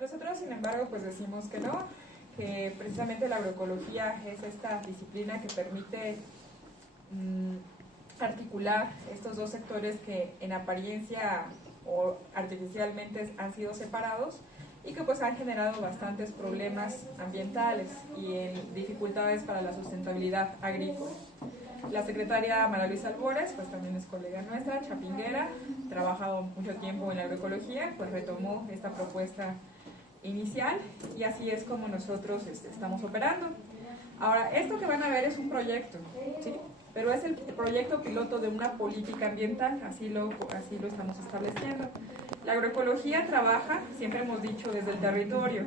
Nosotros, sin embargo, pues decimos que no, que precisamente la agroecología es esta disciplina que permite articular estos dos sectores que en apariencia o artificialmente han sido separados y que pues han generado bastantes problemas ambientales y en dificultades para la sustentabilidad agrícola. La secretaria María Luisa Albores, pues también es colega nuestra, chapinguera, trabajado mucho tiempo en la agroecología, pues retomó esta propuesta inicial y así es como nosotros estamos operando. Ahora, esto que van a ver es un proyecto, ¿sí? Pero es el proyecto piloto de una política ambiental, así lo estamos estableciendo. La agroecología trabaja, siempre hemos dicho, desde el territorio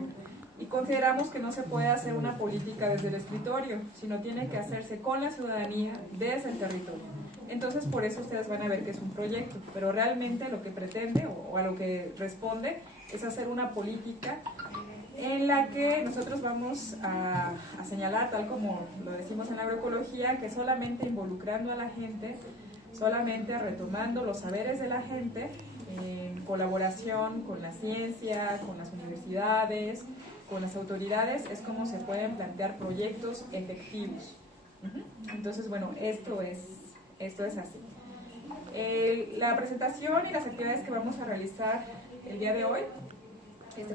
y consideramos que no se puede hacer una política desde el escritorio, sino tiene que hacerse con la ciudadanía desde el territorio. Entonces, por eso ustedes van a ver que es un proyecto, pero realmente lo que pretende o a lo que responde es hacer una política en la que nosotros vamos a señalar, tal como lo decimos en la agroecología, que solamente involucrando a la gente, solamente retomando los saberes de la gente, en colaboración con la ciencia, con las universidades, con las autoridades, es como se pueden plantear proyectos efectivos. Entonces, bueno, esto es así. La presentación y las actividades que vamos a realizar el día de hoy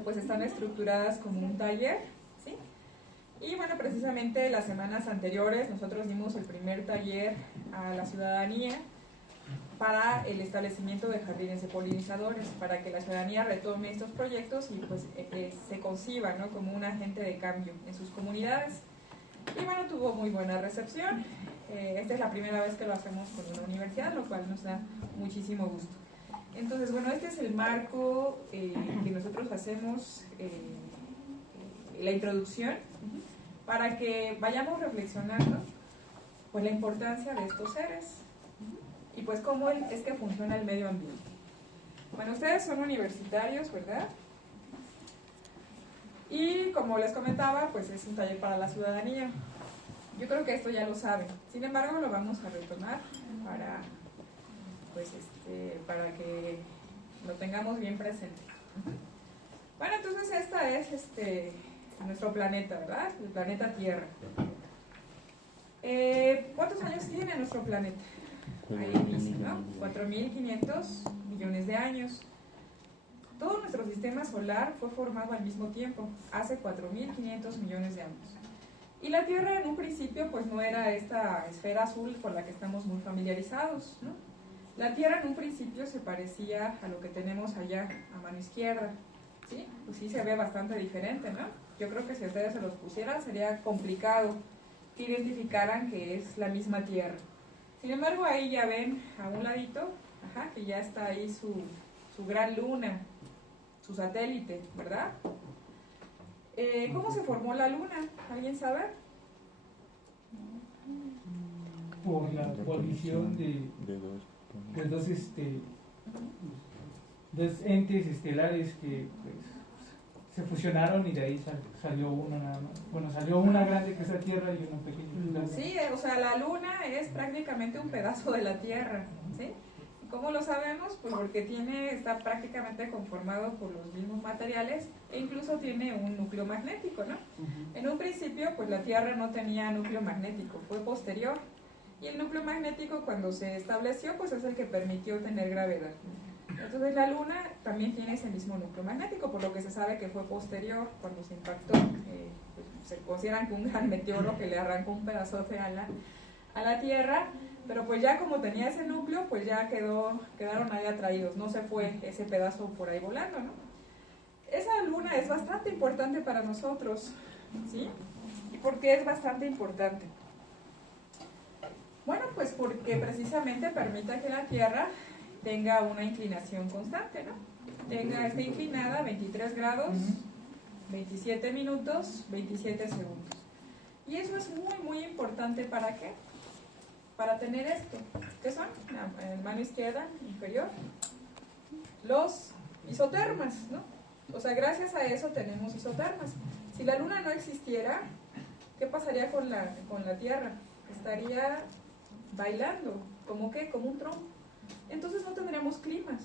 pues están estructuradas como un taller, ¿sí? Y bueno, precisamente las semanas anteriores nosotros dimos el primer taller a la ciudadanía para el establecimiento de jardines de polinizadores, para que la ciudadanía retome estos proyectos y pues se conciba, ¿no?, como un agente de cambio en sus comunidades. Y bueno, tuvo muy buena recepción. Esta es la primera vez que lo hacemos con una universidad, lo cual nos da muchísimo gusto. Entonces, bueno, este es el marco que nosotros hacemos, la introducción, para que vayamos reflexionando pues la importancia de estos seres y pues cómo es que funciona el medio ambiente. Bueno, ustedes son universitarios, ¿verdad? Y como les comentaba, pues es un taller para la ciudadanía. Yo creo que esto ya lo saben. Sin embargo, lo vamos a retomar para, pues, para que lo tengamos bien presente. Bueno, entonces esta es nuestro planeta, ¿verdad? El planeta Tierra. ¿Cuántos años tiene nuestro planeta? Ahí dice, ¿no? 4.500 millones de años. Todo nuestro sistema solar fue formado al mismo tiempo, hace 4.500 millones de años. Y la Tierra en un principio pues no era esta esfera azul con la que estamos muy familiarizados, ¿no? La Tierra en un principio se parecía a lo que tenemos allá a mano izquierda, ¿sí? Pues sí se ve bastante diferente, ¿no? Yo creo que si ustedes se los pusieran sería complicado que identificaran que es la misma Tierra. Sin embargo, ahí ya ven a un ladito, que ya está ahí su gran luna, su satélite, ¿verdad? ¿Cómo se formó la luna? ¿Alguien sabe? Por la colisión de dos entes estelares que pues, se fusionaron y de ahí salió uno nada más. Bueno, salió una grande que es la Tierra y uno pequeño. Sí, o sea, la luna es prácticamente un pedazo de la Tierra, ¿sí? ¿Cómo lo sabemos? Pues porque está prácticamente conformado por los mismos materiales e incluso tiene un núcleo magnético, ¿no? En un principio, pues la Tierra no tenía núcleo magnético, fue posterior. Y el núcleo magnético, cuando se estableció, pues es el que permitió tener gravedad. Entonces la Luna también tiene ese mismo núcleo magnético, por lo que se sabe que fue posterior cuando se impactó. Pues se consideran que un gran meteoro que le arrancó un pedazote a la Tierra, pero pues ya como tenía ese núcleo, pues ya quedaron ahí atraídos, no se fue ese pedazo por ahí volando, ¿no? Esa luna es bastante importante para nosotros, ¿sí? ¿Y por qué es bastante importante? Bueno, pues porque precisamente permite que la Tierra tenga una inclinación constante, ¿no? Esté inclinada 23 grados, 27 minutos, 27 segundos. Y eso es muy, muy importante, ¿para qué? Para tener esto. ¿Qué son? En la mano izquierda, inferior. Los isotermas, ¿no? O sea, gracias a eso tenemos isotermas. Si la Luna no existiera, ¿qué pasaría con la Tierra? Estaría bailando, ¿como qué? Como un trompo. Entonces no tendríamos climas,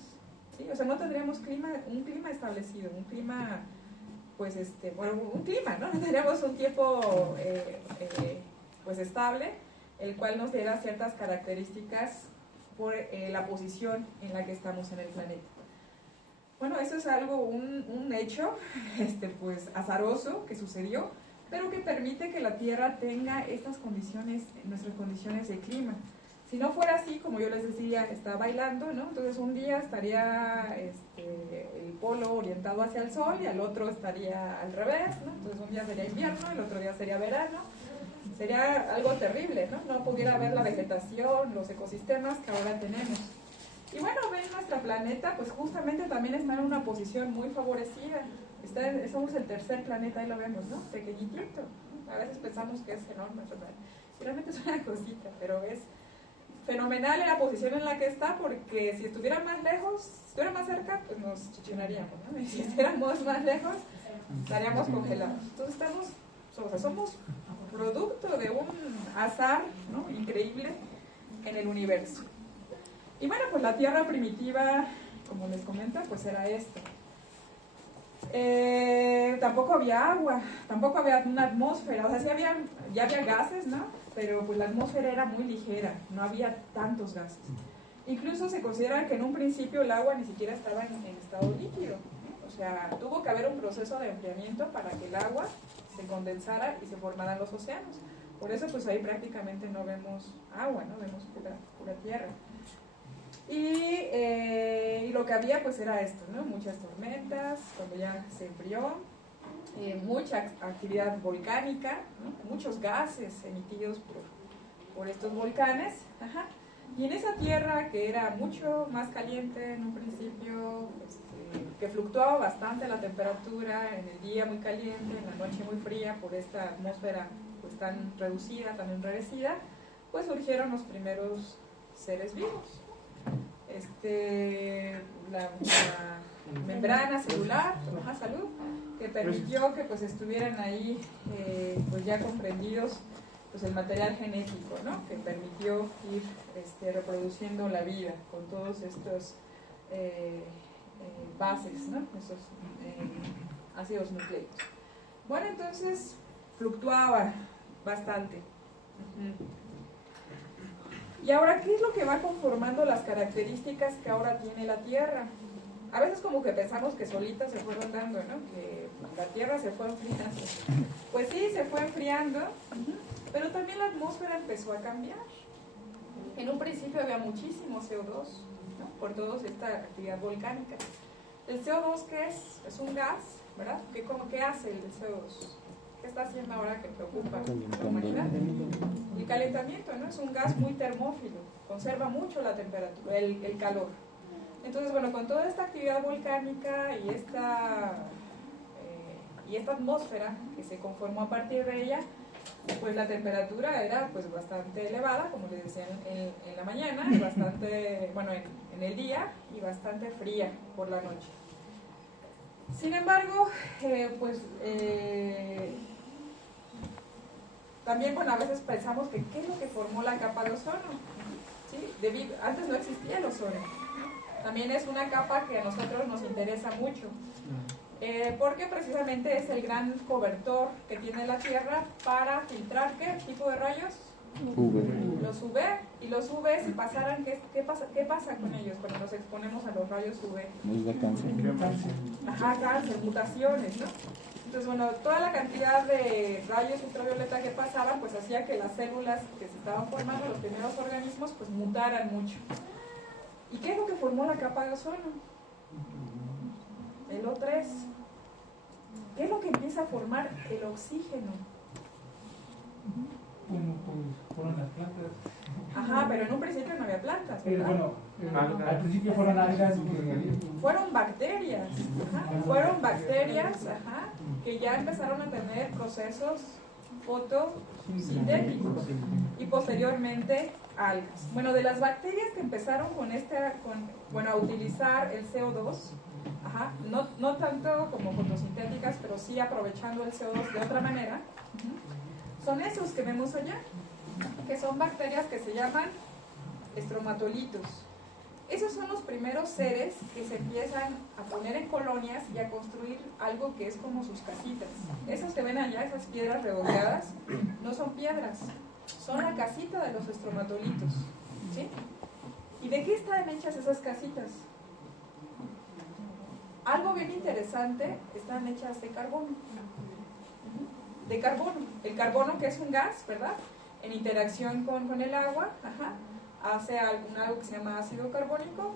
¿sí? O sea, no tendríamos un clima establecido, un clima pues bueno, un clima, ¿no? Teníamos un tiempo pues estable, el cual nos diera ciertas características por la posición en la que estamos en el planeta. Bueno, eso es algo, un hecho pues azaroso que sucedió, pero que permite que la Tierra tenga estas condiciones, nuestras condiciones de clima. Si no fuera así, como yo les decía, está bailando, ¿no? Entonces un día estaría el polo orientado hacia el sol y al otro estaría al revés, ¿no? Entonces un día sería invierno, el otro día sería verano. Sería algo terrible, ¿no? No pudiera haber la vegetación, los ecosistemas que ahora tenemos. Y bueno, ven, nuestro planeta, pues justamente también está en una posición muy favorecida. Somos el tercer planeta, ahí lo vemos, ¿no? Pequeñitito. A veces pensamos que es enorme, ¿verdad? Realmente es una cosita, pero es fenomenal en la posición en la que está, porque si estuviera más lejos, si estuviera más cerca, pues nos chichonaríamos, ¿no? Y si estuviéramos más lejos, estaríamos congelados. Entonces somos producto de un azar, ¿no? Increíble en el universo. Y bueno, pues la Tierra primitiva, como les comento, pues era esto. Tampoco había agua, tampoco había una atmósfera, o sea, ya había gases, ¿no? Pero pues la atmósfera era muy ligera, no había tantos gases. Incluso se considera que en un principio el agua ni siquiera estaba en estado líquido, ¿no? O sea, tuvo que haber un proceso de enfriamiento para que el agua se condensara y se formaran los océanos. Por eso pues ahí prácticamente no vemos agua, ¿no? Vemos pura tierra. Y lo que había pues era esto, ¿no? Muchas tormentas, cuando ya se enfrió, mucha actividad volcánica, ¿no? Muchos gases emitidos por estos volcanes. Ajá. Y en esa tierra que era mucho más caliente en un principio, que fluctuaba bastante la temperatura, en el día muy caliente, en la noche muy fría, por esta atmósfera pues tan reducida, tan enrarecida, pues surgieron los primeros seres vivos. La membrana celular, salud, que permitió que pues estuvieran ahí pues ya comprendidos pues el material genético, ¿no? Que permitió ir reproduciendo la vida con todos estos bases, ¿no? Esos ácidos nucleicos. Bueno, entonces fluctuaba bastante. Y ahora, ¿qué es lo que va conformando las características que ahora tiene la Tierra? A veces como que pensamos que solitas se fueron dando, ¿no? Que la Tierra se fue enfriando. Pues sí, se fue enfriando, pero también la atmósfera empezó a cambiar. En un principio había muchísimo CO2, ¿no? Por toda esta actividad volcánica. ¿El CO2 qué es? Es un gas, ¿verdad? ¿Qué hace el CO2? ¿Qué está haciendo ahora que preocupa a la humanidad? El calentamiento, ¿no? Es un gas muy termófilo, conserva mucho la temperatura, el calor. Entonces, bueno, con toda esta actividad volcánica y esta atmósfera que se conformó a partir de ella, pues la temperatura era pues bastante elevada, como les decía en la mañana, y bastante, bueno, en el día, y bastante fría por la noche. Sin embargo, también, bueno, a veces pensamos que ¿qué es lo que formó la capa de ozono? ¿Sí? Antes no existía el ozono. También es una capa que a nosotros nos interesa mucho, porque precisamente es el gran cobertor que tiene la Tierra para filtrar ¿qué tipo de rayos? UV. Los UV. Y los UV, si pasaran, ¿qué pasa con ellos cuando nos exponemos a los rayos UV? Nos da cáncer. Ajá, cáncer, mutaciones, ¿no? Entonces, bueno, toda la cantidad de rayos ultravioleta que pasaban, pues hacía que las células que se estaban formando, los primeros organismos, pues mutaran mucho. ¿Y qué es lo que formó la capa de ozono? El O3. ¿Qué es lo que empieza a formar el oxígeno? Bueno, pues fueron las plantas. Ajá, pero en un principio no había plantas, ¿verdad? Bueno, al principio fueron algas. Fueron bacterias, fueron bacterias, que ya empezaron a tener procesos fotosintéticos y posteriormente algas. Bueno, de las bacterias que empezaron a utilizar el CO2, no tanto como fotosintéticas, pero sí aprovechando el CO2 de otra manera, son esos que vemos allá, que son bacterias que se llaman estromatolitos. Esos son los primeros seres que se empiezan a poner en colonias y a construir algo que es como sus casitas. Esas que ven allá, esas piedras redondeadas, no son piedras, son la casita de los estromatolitos, ¿sí? ¿Y de qué están hechas esas casitas? Algo bien interesante, están hechas de carbono. De carbono. El carbono, que es un gas, ¿verdad? En interacción con el agua, hace algo que se llama ácido carbónico,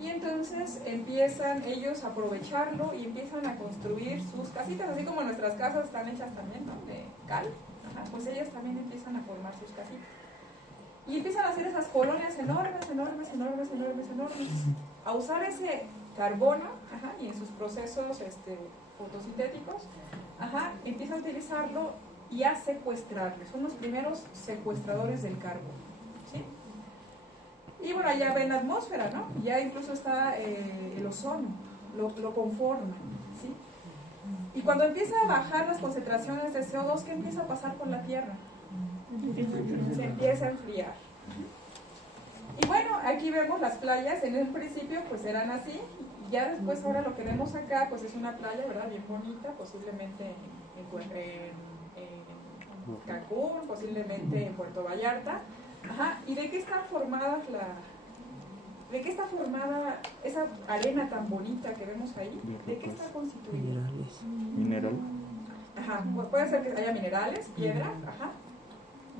y entonces empiezan ellos a aprovecharlo y empiezan a construir sus casitas, así como nuestras casas están hechas también, ¿no?, de cal, pues ellas también empiezan a formar sus casitas. Y empiezan a hacer esas colonias enormes, enormes, enormes, enormes, enormes, a usar ese carbono, y en sus procesos fotosintéticos, empiezan a utilizarlo y a secuestrarlo. Son los primeros secuestradores del carbono, ¿sí? Y bueno, ya ven la atmósfera, ¿no? Ya incluso está el ozono, lo conforma, ¿sí? Y cuando empieza a bajar las concentraciones de CO2, ¿qué empieza a pasar con la Tierra? Se empieza a enfriar. Y bueno, aquí vemos las playas. En el principio pues eran así, y ya después ahora lo que vemos acá pues es una playa, ¿verdad?, bien bonita, posiblemente en Cancún, posiblemente en Puerto Vallarta. ¿Y de qué está formada esa arena tan bonita que vemos ahí? ¿De qué está constituida? Mineral. Puede ser que haya minerales, piedra,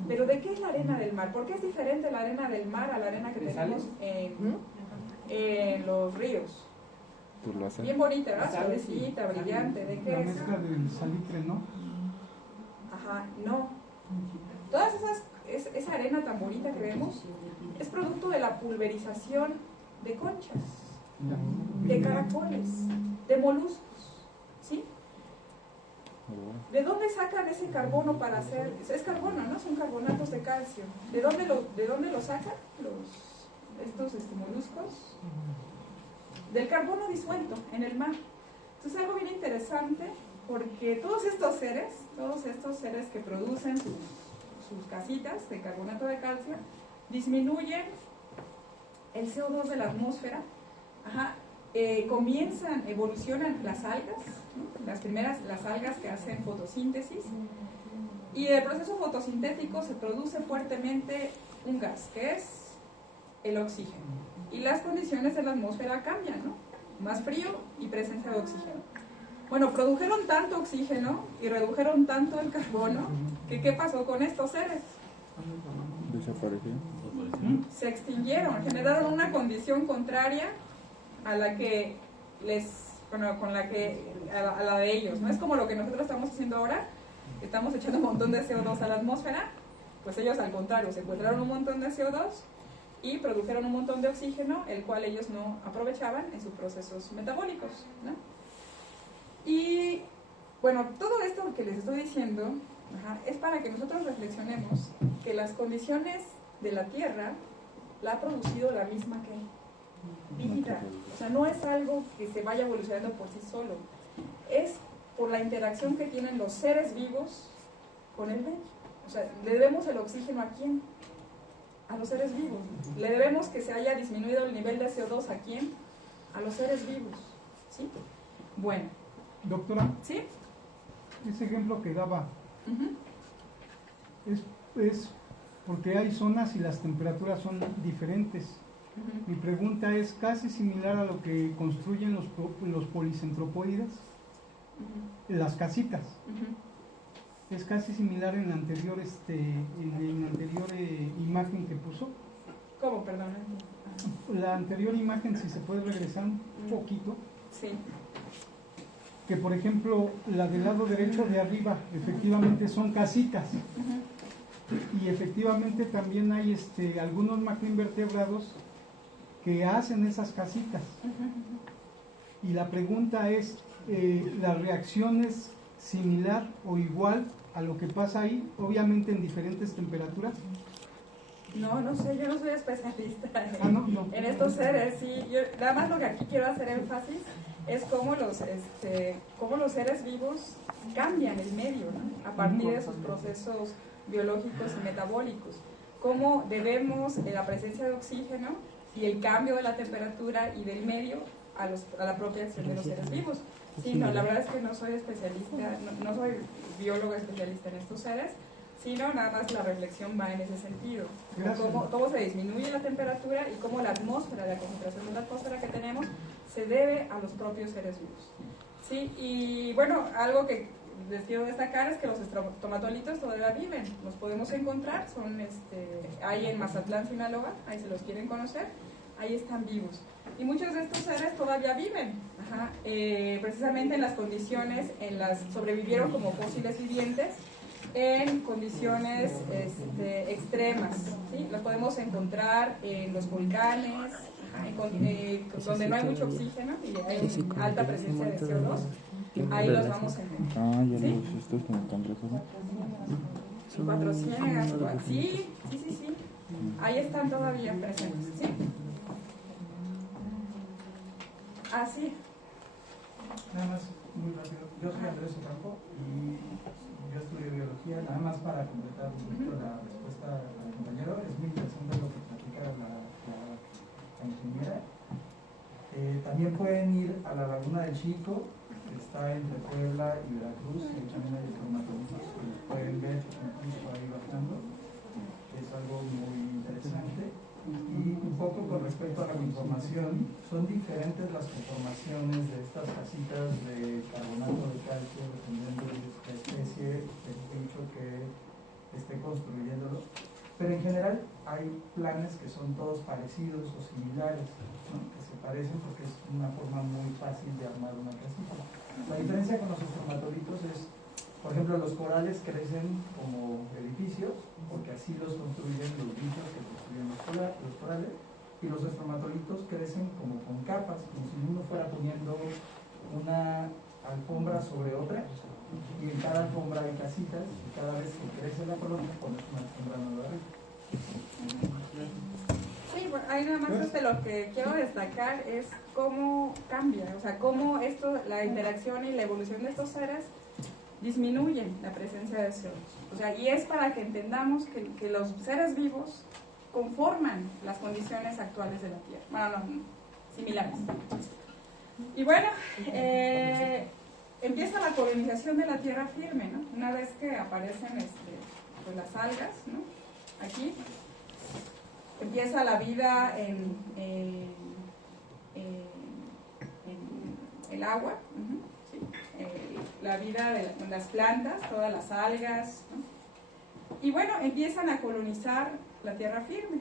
pero ¿de qué es la arena del mar? ¿Por qué es diferente la arena del mar a la arena que tenemos en los ríos? Bien bonita, ¿verdad? Suavecita, brillante. ¿De qué la es? mezcla del salitre, ¿no? No. Todas esa arena tan bonita que vemos es producto de la pulverización de conchas, de caracoles, de moluscos, ¿sí? ¿De dónde sacan ese carbono para hacer? Es carbono, ¿no? Son carbonatos de calcio. ¿De dónde lo sacan estos moluscos? Del carbono disuelto en el mar. Entonces es algo bien interesante, porque todos estos seres que producen sus casitas de carbonato de calcio disminuyen el CO2 de la atmósfera, evolucionan las algas, ¿no? Las algas que hacen fotosíntesis, y del proceso fotosintético se produce fuertemente un gas, que es el oxígeno, y las condiciones de la atmósfera cambian, ¿no? Más frío y presencia de oxígeno. Bueno, produjeron tanto oxígeno y redujeron tanto el carbono que ¿qué pasó con estos seres? Desaparecieron. Se extinguieron, generaron una condición contraria a la que a la de ellos, ¿no? Es como lo que nosotros estamos haciendo ahora, estamos echando un montón de CO2 a la atmósfera, pues ellos al contrario, secuestraron un montón de CO2 y produjeron un montón de oxígeno, el cual ellos no aprovechaban en sus procesos metabólicos, ¿no? Y bueno, todo esto que les estoy diciendo es para que nosotros reflexionemos que las condiciones de la Tierra la ha producido la misma que vida. O sea, no es algo que se vaya evolucionando por sí solo, es por la interacción que tienen los seres vivos con el medio. O sea, ¿le debemos el oxígeno a quién? A los seres vivos. ¿Le debemos que se haya disminuido el nivel de CO2 a quién? A los seres vivos, ¿sí? Bueno. Doctora, ¿sí? Ese ejemplo que daba es porque hay zonas y las temperaturas son diferentes. Mi pregunta es casi similar a lo que construyen los policentropóides, las casitas. Es casi similar en la anterior, imagen que puso. ¿Cómo? Perdón. La anterior imagen, si se puede regresar un poquito. Sí. Que por ejemplo, la del lado derecho de arriba, efectivamente son casitas. Y efectivamente también hay algunos macroinvertebrados que hacen esas casitas. Y la pregunta es, ¿la reacción es similar o igual a lo que pasa ahí, obviamente en diferentes temperaturas? No sé, yo no soy especialista en No. estos seres, sí. Nada más lo que aquí quiero hacer énfasis es cómo los seres vivos cambian el medio, ¿no? A partir de sus procesos biológicos y metabólicos. Cómo debemos, en la presencia de oxígeno, y el cambio de la temperatura y del medio a la propia acción de los seres vivos. Sí, no, la verdad es que no soy especialista, no soy biólogo especialista en estos seres, sino nada más la reflexión va en ese sentido. Cómo se disminuye la temperatura y cómo la atmósfera, la concentración de la atmósfera que tenemos, se debe a los propios seres vivos. Sí, y bueno, algo que les quiero destacar es que los estomatolitos todavía viven, los podemos encontrar, hay en Mazatlán, Sinaloa, ahí se los quieren conocer, ahí están vivos. Y muchos de estos seres todavía viven, precisamente en las condiciones en las sobrevivieron como fósiles vivientes, en condiciones extremas, ¿sí? Los podemos encontrar en los volcanes, donde no hay mucho oxígeno y hay alta presencia de CO2, ahí los vamos a encontrar. Ah, ya ¿Sí? los estos como cangrejos, ¿no? Cuatro ciegas, sí, ahí están todavía presentes, ¿sí? Así. Nada más, muy rápido. Yo soy Andrés Ocampo y yo estudio biología. Nada más para completar un poquito la respuesta al compañero. Es muy interesante lo que platica la ingeniera. También pueden ir a la Laguna del Chico, que está entre Puebla y Veracruz, y también hay estomatolitos que los pueden ver incluso ahí bajando. Es algo muy interesante. Y un poco con respecto a la conformación, son diferentes las conformaciones de estas casitas de carbonato de calcio, dependiendo de la especie, el bicho que esté construyéndolo. Pero en general hay planes que son todos parecidos o similares, ¿no? Que se parecen porque es una forma muy fácil de armar una casita. La diferencia con los estomatolitos es, por ejemplo, los corales crecen como edificios, porque así los construyen los bichos que construyen los corales, y los estomatolitos crecen como con capas, como si uno fuera poniendo una alfombra sobre otra, y en cada alfombra hay casitas, y cada vez que crece la colonia pones una alfombra nueva arriba. Sí, bueno, ahí nada más lo que quiero destacar es cómo cambia, o sea, cómo la interacción y la evolución de estos seres disminuyen la presencia de CO2. O sea, y es para que entendamos que los seres vivos conforman las condiciones actuales de la Tierra. Bueno, no, similares. Y bueno, empieza la colonización de la tierra firme, ¿no? Una vez que aparecen pues las algas, ¿no? Aquí empieza la vida en el agua, ¿sí? La vida de las plantas, todas las algas, ¿no? Y bueno, empiezan a colonizar la tierra firme.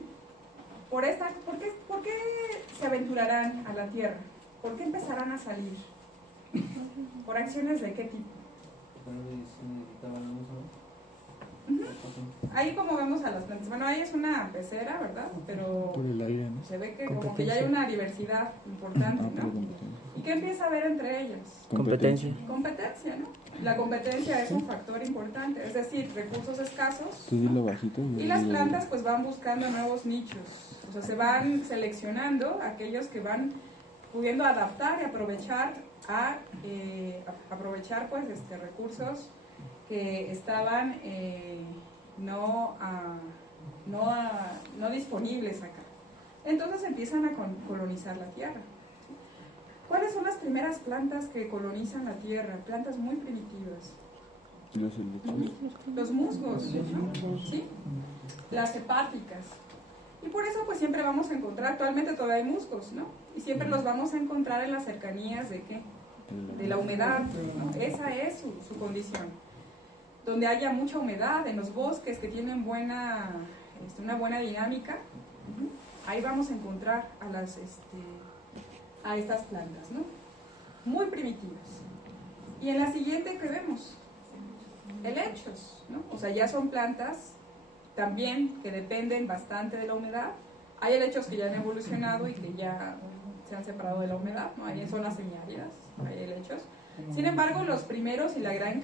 ¿Por qué se aventurarán a la tierra? ¿Por qué empezarán a salir? ¿Por acciones de qué tipo? Ahí como vemos a las plantas, bueno, ahí es una pecera, ¿verdad? Pero Por el aire, ¿no? se ve que como que ya hay una diversidad importante, ¿no? ¿Y qué empieza a haber entre ellas? Competencia. Competencia, ¿no? La competencia es un factor importante, es decir, recursos escasos, Tú dilo bajito. y las plantas pues van buscando nuevos nichos, o sea, se van seleccionando aquellos que van pudiendo adaptar y aprovechar pues recursos que estaban no disponibles acá. Entonces empiezan a colonizar la tierra. ¿Cuáles son las primeras plantas que colonizan la tierra? Plantas muy primitivas. Los helechos. Los musgos, ¿no? ¿Sí? Las hepáticas. Y por eso pues siempre vamos a encontrar, actualmente todavía hay musgos, ¿no? Y siempre los vamos a encontrar en las cercanías de ¿qué? De la humedad, ¿no? Esa es su condición. Donde haya mucha humedad, en los bosques que tienen una buena dinámica, ahí vamos a encontrar a estas plantas, ¿no? Muy primitivas. Y en la siguiente que vemos, helechos, ¿no? O sea, ya son plantas también que dependen bastante de la humedad. Hay helechos que ya han evolucionado y que ya se han separado de la humedad, ¿no? Hay en zonas semiáridas, hay helechos. Sin embargo, los primeros y la gran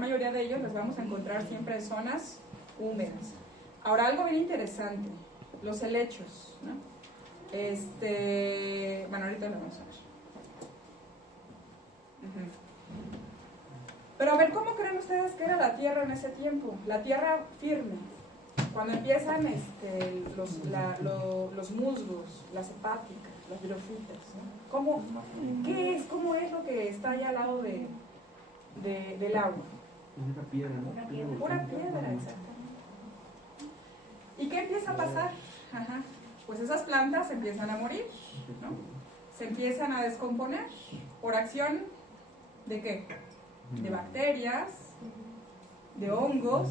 mayoría de ellos los vamos a encontrar siempre en zonas húmedas. Ahora, algo bien interesante, los helechos, ¿no? Bueno, ahorita lo vamos a ver. Pero a ver, ¿cómo creen ustedes que era la Tierra en ese tiempo? La Tierra firme. cuando empiezan los musgos, las hepáticas, las briófitas, ¿no? ¿Qué es? ¿Cómo es lo que está ahí al lado del agua? Una piedra, ¿no? Pura piedra, exactamente. ¿Y qué empieza a pasar? Ajá. Pues esas plantas empiezan a morir, ¿no? Se empiezan a descomponer por acción ¿de qué? De bacterias, de hongos,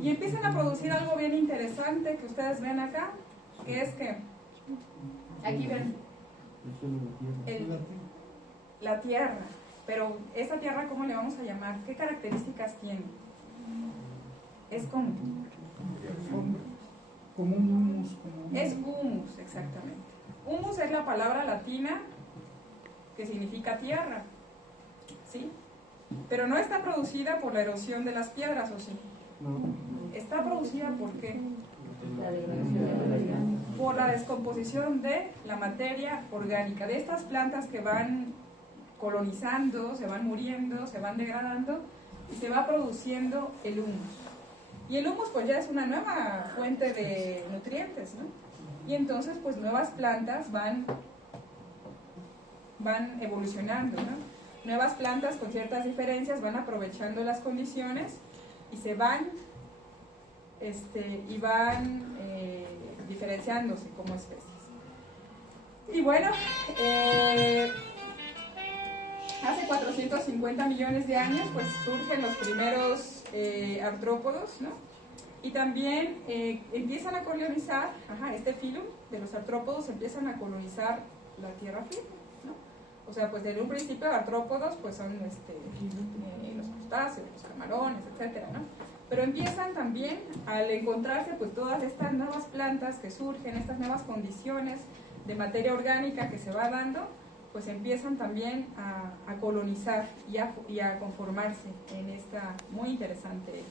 y empiezan a producir algo bien interesante que ustedes ven acá, que es que aquí ven la tierra, pero esa tierra, ¿cómo le vamos a llamar? ¿Qué características tiene? Es como un humus. Es humus, exactamente. Humus es la palabra latina que significa tierra, ¿sí? Pero no está producida por la erosión de las piedras, ¿o sí? No. Está producida ¿por qué? Por la descomposición de la materia orgánica, de estas plantas que van colonizando, se van muriendo, se van degradando y se va produciendo el humus. Y el humus pues ya es una nueva fuente de nutrientes, ¿no? Y entonces pues nuevas plantas van evolucionando, ¿no? Nuevas plantas con ciertas diferencias van aprovechando las condiciones y se van diferenciándose como especies. Y bueno, hace 450 millones de años pues surgen los primeros artrópodos, ¿no? Y también empiezan a colonizar, este filum de los artrópodos empiezan a colonizar la tierra firme, ¿no? O sea, pues desde un principio artrópodos pues son los crustáceos, los camarones, etcétera, ¿no? Pero empiezan también, al encontrarse pues todas estas nuevas plantas que surgen, estas nuevas condiciones de materia orgánica que se va dando, pues empiezan también a colonizar y a conformarse en esta muy interesante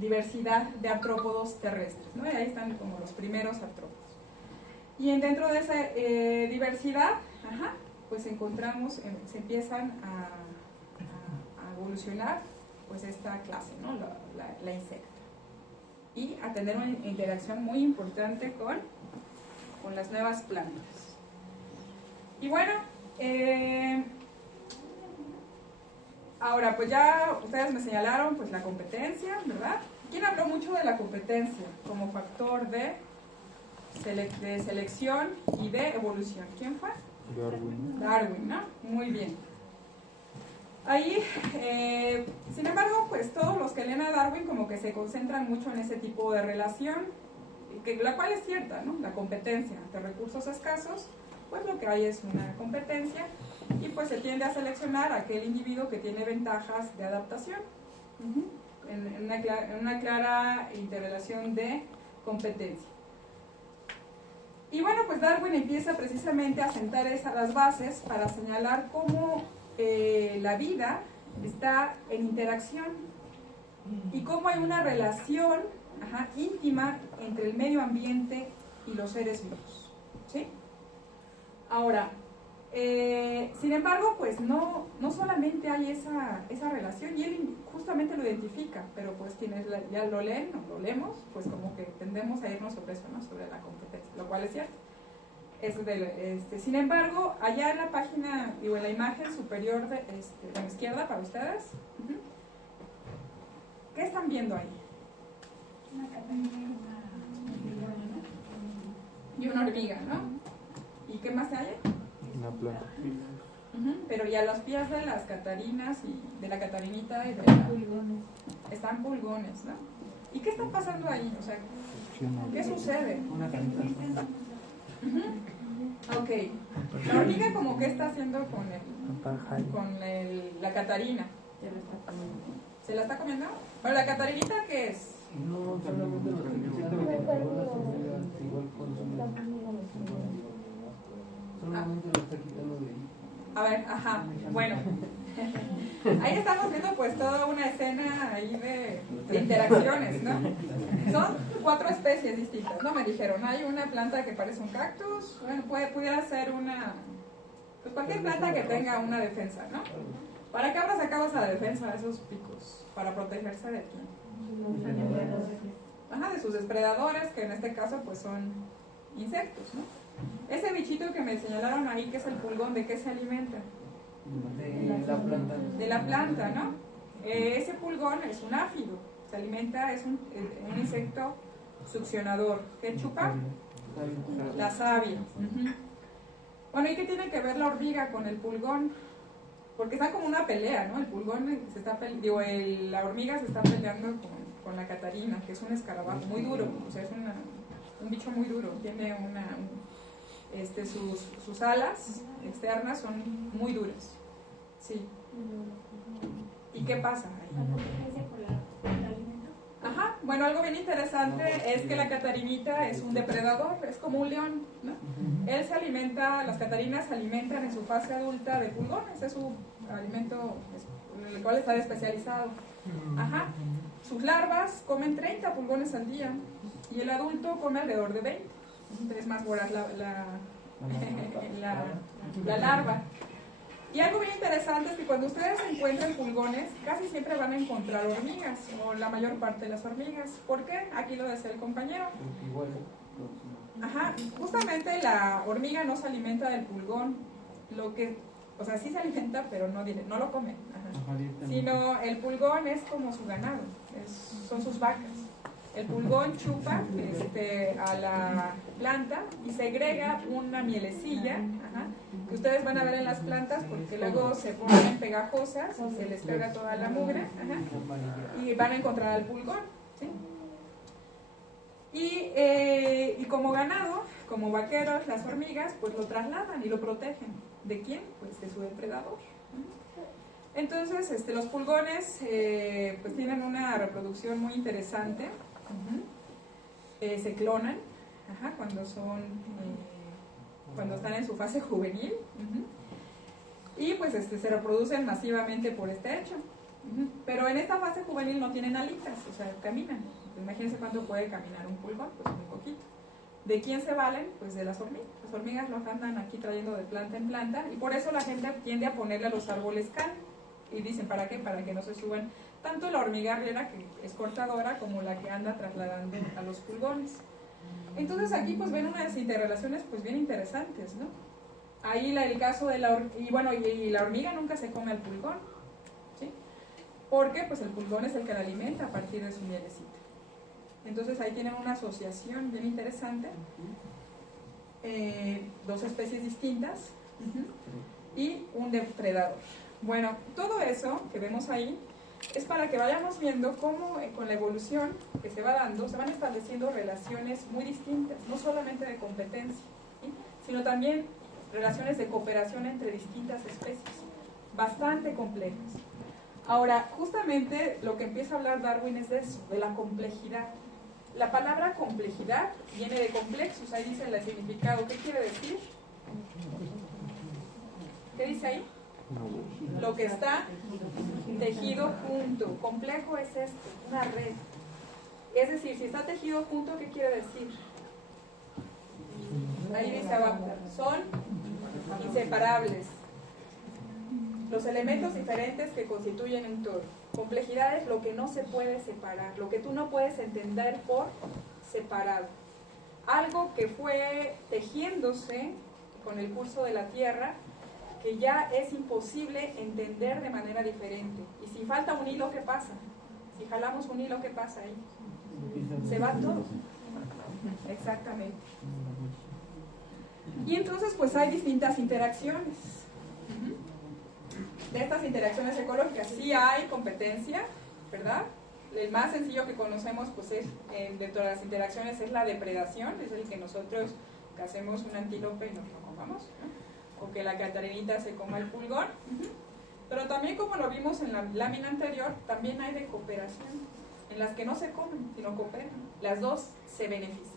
diversidad de artrópodos terrestres, ¿no? Y ahí están como los primeros artrópodos. Y dentro de esa diversidad, pues encontramos, se empiezan a evolucionar pues esta clase, ¿no? La insecta. Y a tener una interacción muy importante con las nuevas plantas. Y bueno, ahora pues ya ustedes me señalaron pues la competencia, ¿verdad? ¿Quién habló mucho de la competencia como factor de selección y de evolución? ¿Quién fue? Darwin. Darwin, ¿no? Muy bien. Ahí, sin embargo, pues todos los que leen a Darwin como que se concentran mucho en ese tipo de relación, la cual es cierta, ¿no? La competencia ante recursos escasos, pues lo que hay es una competencia y pues se tiende a seleccionar a aquel individuo que tiene ventajas de adaptación, en una clara interrelación de competencia. Y bueno, pues Darwin empieza precisamente a sentar las bases para señalar cómo la vida está en interacción y cómo hay una relación íntima entre el medio ambiente y los seres vivos, ¿sí? Ahora, sin embargo, pues no solamente hay esa relación, y él justamente lo identifica, pero pues quienes ya lo leen o lo leemos, pues como que tendemos a irnos sobre eso, ¿no? Sobre la competencia, lo cual es cierto. Sin embargo, allá en la página, digo, en la imagen superior de la izquierda para ustedes, ¿qué están viendo ahí? Una catarina, y una hormiga, ¿no? ¿Y qué más hay? Una planta. Pero ya a los pies de las catarinas y de la catarinita y de están pulgones, ¿no? ¿Y qué está pasando ahí? O sea, ¿qué sucede? Una carita. Ok, la hormiga como que está haciendo con la catarina. ¿Se la está comiendo? Bueno, ¿la catarinita qué es? No, solamente los que necesitan igual solamente lo está quitando de ahí. A ver, bueno. Ahí estamos viendo pues toda una escena ahí de interacciones, ¿no? Son 4 especies distintas, ¿no? Me dijeron, hay una planta que parece un cactus, bueno, pudiera ser pues cualquier planta que tenga una defensa, ¿no? ¿Para qué habrá sacado esa defensa de esos picos? Para protegerse de quién. Ajá, de sus depredadores, que en este caso pues son insectos, ¿no? Ese bichito que me señalaron ahí, que es el pulgón, ¿de qué se alimenta? De la planta. De la planta, ¿no? Ese pulgón es un áfido, se alimenta, es un insecto succionador. ¿Qué chupa? La savia. Ujú. Bueno, ¿y qué tiene que ver la hormiga con el pulgón? Porque está como una pelea, ¿no? El pulgón se está la hormiga se está peleando con la catarina, que es un escarabajo muy duro, o sea, es un bicho muy duro, tiene sus alas externas son muy duras. Sí. ¿Y qué pasa ahí? Ajá, bueno, algo bien interesante es que la catarinita es un depredador, es como un león, ¿no? Él se alimenta, las catarinas se alimentan en su fase adulta de pulgones, es su alimento en el cual está especializado. Ajá, sus larvas comen 30 pulgones al día y el adulto come alrededor de 20, es más voraz la larva. Y algo bien interesante es que cuando ustedes encuentran pulgones, casi siempre van a encontrar hormigas, o la mayor parte de las hormigas. ¿Por qué? Aquí lo decía el compañero. Ajá, justamente la hormiga no se alimenta del pulgón, o sea, sí se alimenta, pero no lo come. Ajá. Sino el pulgón es como su ganado, son sus vacas. El pulgón chupa a la planta y segrega una mielecilla, ajá, que ustedes van a ver en las plantas porque luego se ponen pegajosas y se les pega toda la mugre, ajá, y van a encontrar al pulgón, ¿sí? Y como ganado, como vaqueros, las hormigas pues lo trasladan y lo protegen. ¿De quién? Pues de su depredador. Entonces los pulgones pues tienen una reproducción muy interesante. Se clonan, ajá, cuando están en su fase juvenil, y pues se reproducen masivamente por este hecho. Pero en esta fase juvenil no tienen alitas, o sea, caminan. Imagínense cuánto puede caminar un pulgón, pues muy poquito. ¿De quién se valen? Pues de las hormigas. Las hormigas los andan aquí trayendo de planta en planta y por eso la gente tiende a ponerle a los árboles cal. Y dicen, ¿para qué? Para que no se suban tanto la hormiga arriera, que es cortadora, como la que anda trasladando a los pulgones. Entonces aquí pues ven unas interrelaciones pues bien interesantes, ¿no? Ahí el caso de y la hormiga nunca se come al pulgón, ¿sí? Porque pues el pulgón es el que la alimenta a partir de su mielecita. Entonces ahí tienen una asociación bien interesante, dos especies distintas y un depredador. Bueno, todo eso que vemos ahí es para que vayamos viendo cómo con la evolución que se va dando, se van estableciendo relaciones muy distintas, no solamente de competencia, ¿sí?, sino también relaciones de cooperación entre distintas especies, bastante complejas. Ahora, justamente lo que empieza a hablar Darwin es de eso, de la complejidad. La palabra complejidad viene de complexus, ahí dice el significado. ¿Qué quiere decir? ¿Qué dice ahí? Lo que está tejido junto. Complejo es esto, una red. Es decir, si está tejido junto, ¿qué quiere decir? Ahí dice abajo, son inseparables. Los elementos diferentes que constituyen un todo. Complejidad es lo que no se puede separar, lo que tú no puedes entender por separado. Algo que fue tejiéndose con el curso de la Tierra, que ya es imposible entender de manera diferente. Y si falta un hilo, ¿qué pasa? Si jalamos un hilo, ¿qué pasa ahí? Se va todo. Exactamente. Y entonces pues hay distintas interacciones. De estas interacciones ecológicas sí hay competencia, ¿verdad? El más sencillo que conocemos pues es, dentro de las interacciones, es la depredación, es el que nosotros que hacemos un antílope y nos lo comamos, ¿no? O que la catarinita se coma el pulgón. Pero también, como lo vimos en la lámina anterior, también hay de cooperación, en las que no se comen, sino cooperan. Las dos se benefician.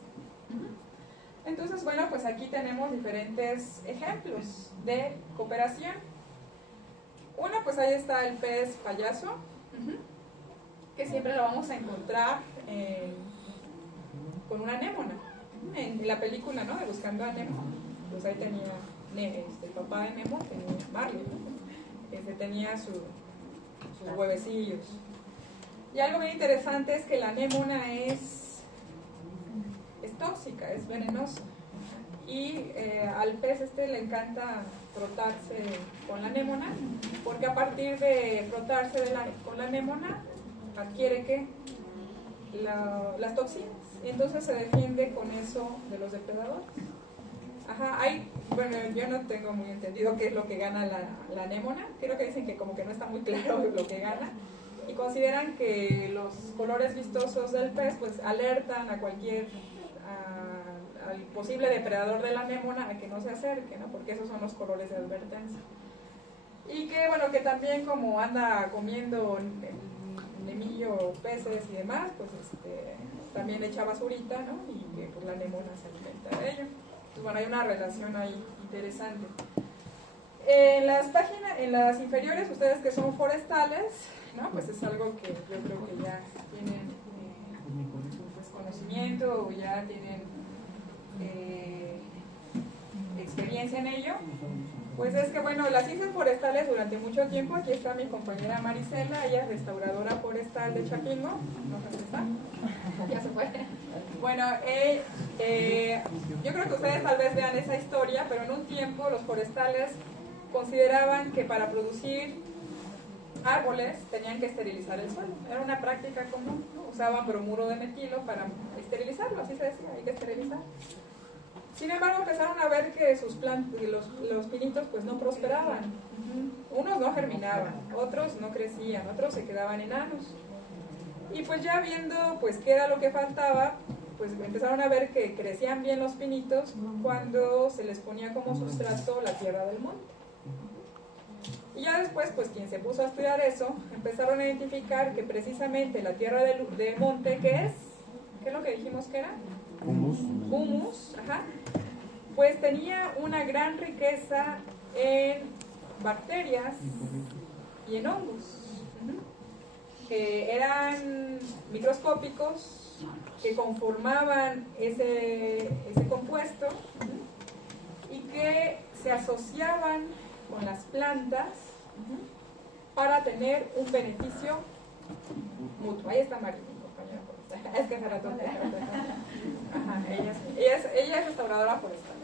Entonces, bueno, pues aquí tenemos diferentes ejemplos de cooperación. Una, pues ahí está el pez payaso, que siempre lo vamos a encontrar con una anémona. En la película, ¿no?, de Buscando a Nemo, pues ahí tenía el papá de Nemo, tenía Marley, ¿no?, tenía sus huevecillos. Y algo bien interesante es que la anémona es tóxica, es venenosa. Y al pez le encanta frotarse con la anémona, porque a partir de frotarse con la anémona adquiere ¿qué? Las toxinas. Y entonces se defiende con eso de los depredadores. Ajá, bueno, yo no tengo muy entendido qué es lo que gana la anémona. Creo que dicen que como que no está muy claro lo que gana. Y consideran que los colores vistosos del pez pues alertan a cualquier al posible depredador de la anémona a que no se acerque, ¿no? Porque esos son los colores de advertencia. Y que bueno, que también como anda comiendo nemillo, peces y demás, pues también echa basurita, ¿no? Y que pues la anémona se alimenta de ello. Entonces bueno, hay una relación ahí interesante. En las inferiores, ustedes que son forestales, ¿no? Pues es algo que yo creo que ya tienen pues, conocimiento o ya tienen experiencia en ello. Pues es que bueno, las ciencias forestales durante mucho tiempo, aquí está mi compañera Marisela, ella es restauradora forestal de Chapingo, ¿no está? Ya se fue. Bueno, yo creo que ustedes tal vez vean esa historia, pero en un tiempo los forestales consideraban que para producir árboles tenían que esterilizar el suelo. Era una práctica común, ¿no? Usaban bromuro de metilo para esterilizarlo, así se decía, hay que esterilizar. Sin embargo, empezaron a ver que los pinitos pues no prosperaban. Unos no germinaban, otros no crecían, otros se quedaban enanos. Y pues ya viendo pues qué era lo que faltaba, pues empezaron a ver que crecían bien los pinitos cuando se les ponía como sustrato la tierra del monte. Y ya después, pues quien se puso a estudiar eso, empezaron a identificar que precisamente la tierra de monte, ¿qué es? ¿Qué es lo que dijimos que era? Humus, ajá. Pues tenía una gran riqueza en bacterias y en hongos, que eran microscópicos, que conformaban ese compuesto y que se asociaban con las plantas para teyer un beneficio mutuo. Y está María, mi compañera forestal. Es que se la tonta. Ajá, ella es restauradora forestal.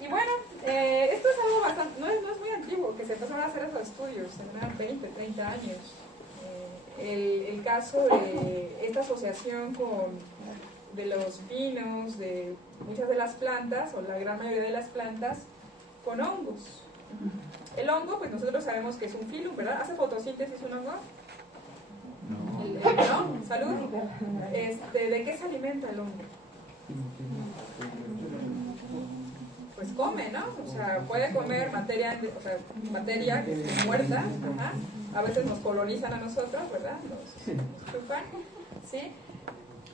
Y bueno, esto es algo bastante, no es muy antiguo, que se empezaron a hacer esos estudios, tendrán 20, 30 años. El caso de esta asociación de los pinos, de muchas de las plantas, o la gran mayoría de las plantas, con hongos. El hongo, pues nosotros sabemos que es un filum, ¿verdad? ¿Hace fotosíntesis un hongo? ¿No? ¿Salud? ¿De qué se alimenta el hongo? Pues come, ¿no? O sea, puede comer materia que esté muerta, ajá. A veces nos colonizan a nosotros, ¿verdad? Nos chupan, ¿sí?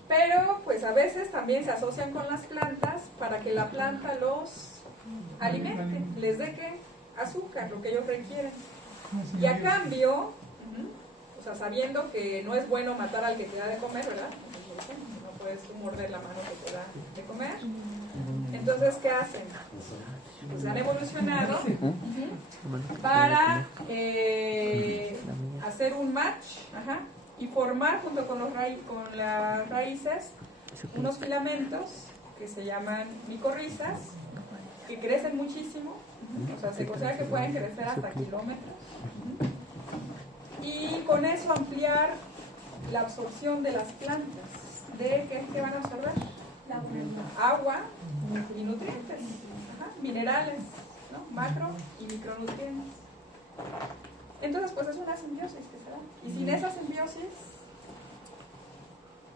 Pero, pues a veces también se asocian con las plantas para que la planta los alimente, les dé ¿qué? Azúcar, lo que ellos requieren. Y a cambio, o sea, sabiendo que no es bueno matar al que te da de comer, ¿verdad? No puedes morder la mano que te da de comer. Entonces, ¿qué hacen? Pues han evolucionado para hacer un match, ajá, y formar junto con las raíces unos filamentos que se llaman micorrizas, que crecen muchísimo, o sea, se considera que pueden crecer hasta kilómetros, y con eso ampliar la absorción de las plantas. ¿De qué van a absorber? Agua y nutrientes, ajá, minerales, ¿no? Macro y micronutrientes. Entonces, pues es una simbiosis que se da. Y sin esa simbiosis,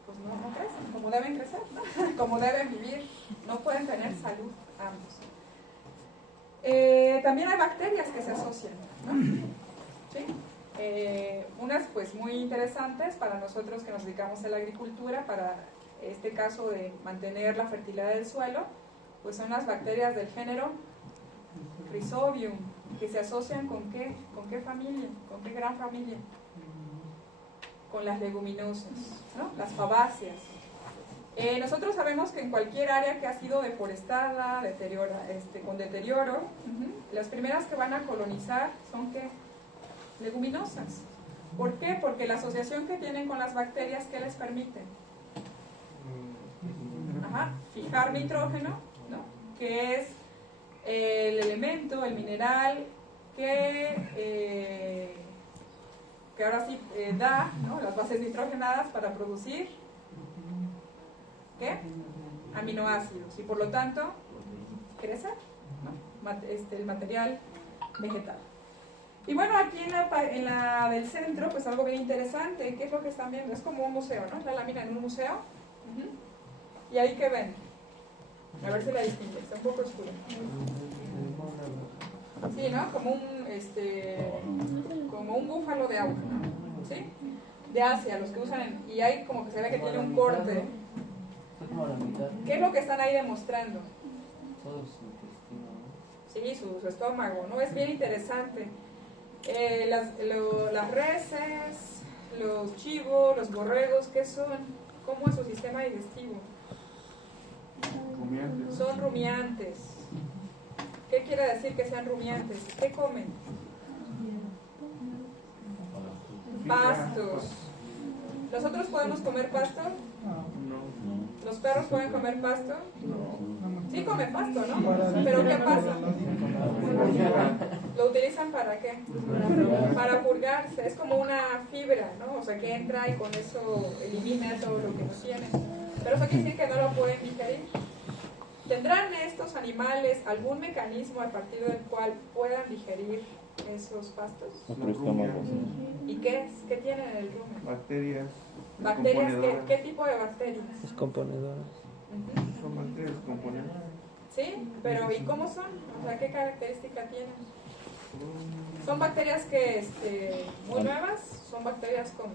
pues no crecen como deben crecer, ¿no? Como deben vivir. No pueden tener salud ambos. También hay bacterias que se asocian, ¿no? ¿Sí? Unas pues muy interesantes para nosotros que nos dedicamos a la agricultura, para este caso de mantener la fertilidad del suelo, pues son las bacterias del género Rhizobium, que se asocian ¿con qué? ¿Con qué familia? ¿Con qué gran familia? Con las leguminosas, ¿no? Las fabáceas. Nosotros sabemos que en cualquier área que ha sido deforestada, con deterioro, las primeras que van a colonizar son ¿qué? leguminosas. ¿Por qué? Porque la asociación que tienen con las bacterias, ¿qué les permite? Ajá, fijar nitrógeno, ¿no? Que es el elemento, el mineral que ahora sí da, ¿no?, las bases nitrogenadas para producir ¿qué? Aminoácidos, y por lo tanto crece, ¿no?, el material vegetal. Y bueno, aquí en la del centro, pues algo bien interesante. ¿Qué es lo que están viendo? Es como un museo, ¿no? La lámina en un museo. ¿Y ahí qué ven? A ver si la distingue, está un poco oscura. Sí, ¿no? Como un búfalo de agua, ¿sí? De Asia, los que usan, y ahí como que se ve que tiene un corte. ¿Qué es lo que están ahí demostrando? Sí, su estómago, ¿no? Es bien interesante. Las reses, los chivos, los borregos, ¿qué son? ¿Cómo es su sistema digestivo? Rumiantes. Son rumiantes. ¿Qué quiere decir que sean rumiantes? ¿Qué comen? Pastos. ¿Nosotros podemos comer pasto? ¿Los perros pueden comer pasto? Sí comen pasto, ¿no? ¿Pero qué pasa? ¿Lo utilizan para qué? Para purgarse. Es como una fibra, ¿no? O sea, que entra y con eso elimina todo lo que no tiene. Pero eso quiere decir que no lo pueden digerir. ¿Tendrán estos animales algún mecanismo a partir del cual puedan digerir esos pastos? Nuestro estómago. ¿Y qué es? ¿Qué tienen en el rumen? Bacterias. ¿Bacterias? ¿Qué tipo de bacterias? Descomponedoras. Son bacterias componentes. Sí, pero ¿y cómo son? O sea, ¿qué característica tienen? ¿Son bacterias que muy nuevas? ¿Son bacterias como?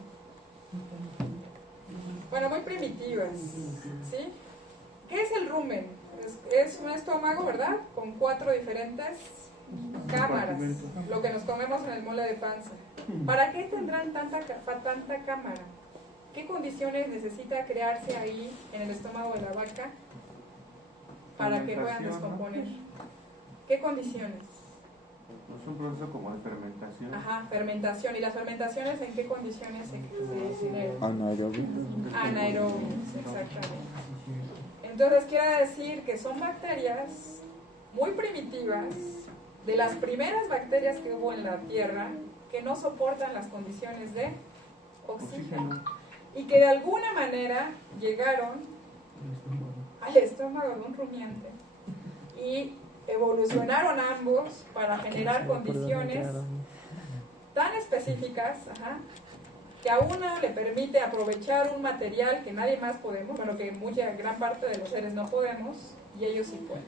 Bueno, muy primitivas, ¿sí? ¿Qué es el rumen? Es un estómago, ¿verdad? Con 4 diferentes cámaras, lo que nos comemos en el mole de panza. ¿Para qué tendrán tanta cámara? ¿Qué condiciones necesita crearse ahí en el estómago de la vaca para que puedan descomponer? ¿Qué condiciones? Es un proceso como de fermentación. Ajá, fermentación. ¿Y las fermentaciones en qué condiciones se generan? Anaerobias, exactamente. Entonces quiere decir que son bacterias muy primitivas, de las primeras bacterias que hubo en la Tierra, que no soportan las condiciones de oxígeno y que de alguna manera llegaron al estómago de un rumiante y evolucionaron ambos para generar condiciones tan específicas, que a uno le permite aprovechar un material que nadie más podemos, bueno, que gran parte de los seres no podemos, y ellos sí pueden.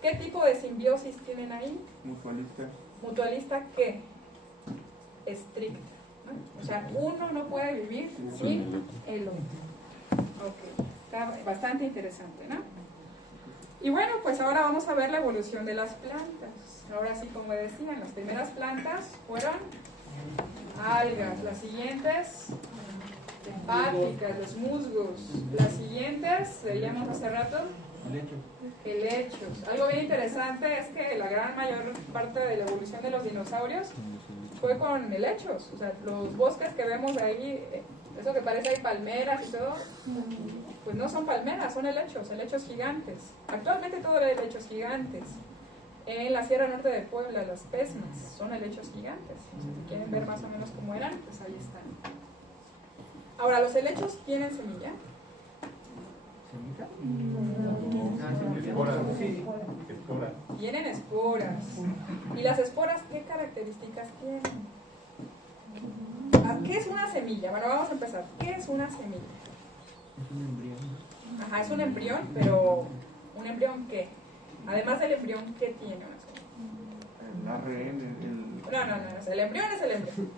¿Qué tipo de simbiosis tienen ahí? Mutualista. ¿Mutualista qué? Estricta, ¿no? O sea, uno no puede vivir sin el otro. Ok, está bastante interesante, ¿no? Y bueno, pues ahora vamos a ver la evolución de las plantas. Ahora sí, como decían, las primeras plantas fueron algas, las siguientes hepáticas, los musgos, las siguientes, veíamos hace rato, helechos. Algo bien interesante es que la gran mayor parte de la evolución de los dinosaurios fue con helechos. O sea, los bosques que vemos ahí, eso que parece ahí palmeras y todo, pues no son palmeras, son helechos gigantes. Actualmente todo es helechos gigantes. En la Sierra Norte de Puebla, las pesmas son helechos gigantes. Si quieren ver más o menos cómo eran, pues ahí están. Ahora, ¿los helechos tienen semilla? Tienen esporas. ¿Y las esporas qué características tienen? ¿Qué es una semilla? Bueno, vamos a empezar. ¿Qué es una semilla? Es un embrión. Ajá, es un embrión, pero ¿un embrión qué? Además del embrión, ¿qué tiene una semilla? El ARN, No, el embrión es el embrión.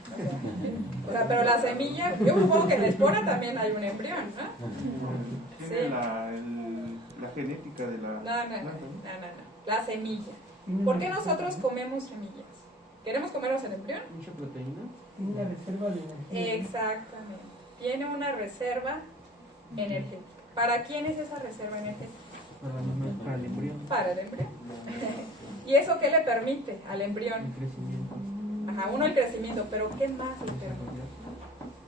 O sea, pero la semilla, yo supongo que en la espora también hay un embrión, ¿no? tiene la genética de la... No. La semilla. ¿Por qué nosotros comemos semillas? ¿Queremos comernos el embrión? Mucha proteína. Una reserva de energía. Exactamente. Tiene una reserva energética. ¿Para quién es esa reserva energética? Para el embrión. Para el embrión. ¿Y eso qué le permite al embrión? El crecimiento. Ajá, uno el crecimiento, pero ¿qué más le permite?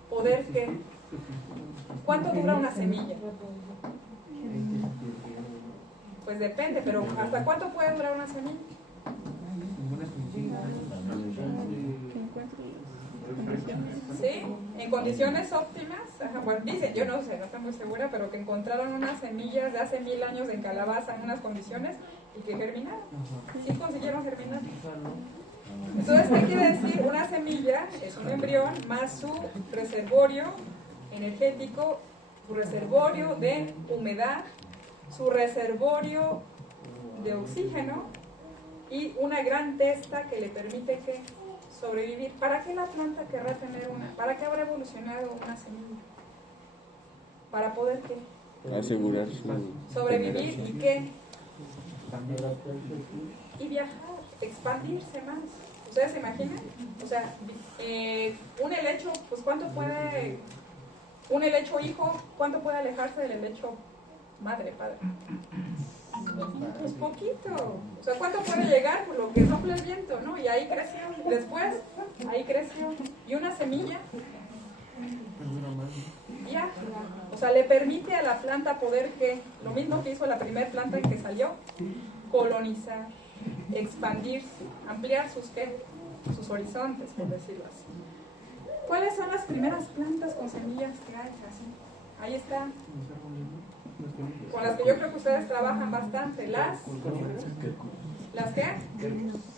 ¿Poder qué? ¿Cuánto dura una semilla? Pues depende, pero ¿hasta cuánto puede durar una semilla? ¿Sí? En condiciones óptimas, ajá, bueno, dicen, yo no sé, no estoy muy segura, pero que encontraron unas semillas de hace 1000 años en calabaza en unas condiciones y que germinaron. Sí consiguieron germinar. Entonces, ¿qué quiere decir? Una semilla es un embrión más su reservorio energético, su reservorio de humedad, su reservorio de oxígeno y una gran testa que le permite que sobrevivir. ¿Para qué la planta querrá tener una? ¿Para qué habrá evolucionado una semilla? ¿Para poder qué? Asegurar su Sobrevivir y qué? Y viajar, expandirse más. ¿Ustedes se imaginan? O sea, un helecho, pues ¿cuánto puede, un helecho hijo, cuánto puede alejarse del helecho madre, padre? Pues poquito. O sea, ¿cuánto puede llegar? Por lo que sopla el viento, ¿no? Y ahí creció. Después, ahí creció. Y una semilla viaja. O sea, le permite a la planta poder que, lo mismo que hizo la primera planta en que salió, colonizar, expandirse, ampliar sus ¿qué? Sus horizontes, por decirlo así. ¿Cuáles son las primeras plantas con semillas que hay? Así. Ahí está. Con las que yo creo que ustedes trabajan bastante. ¿Las qué?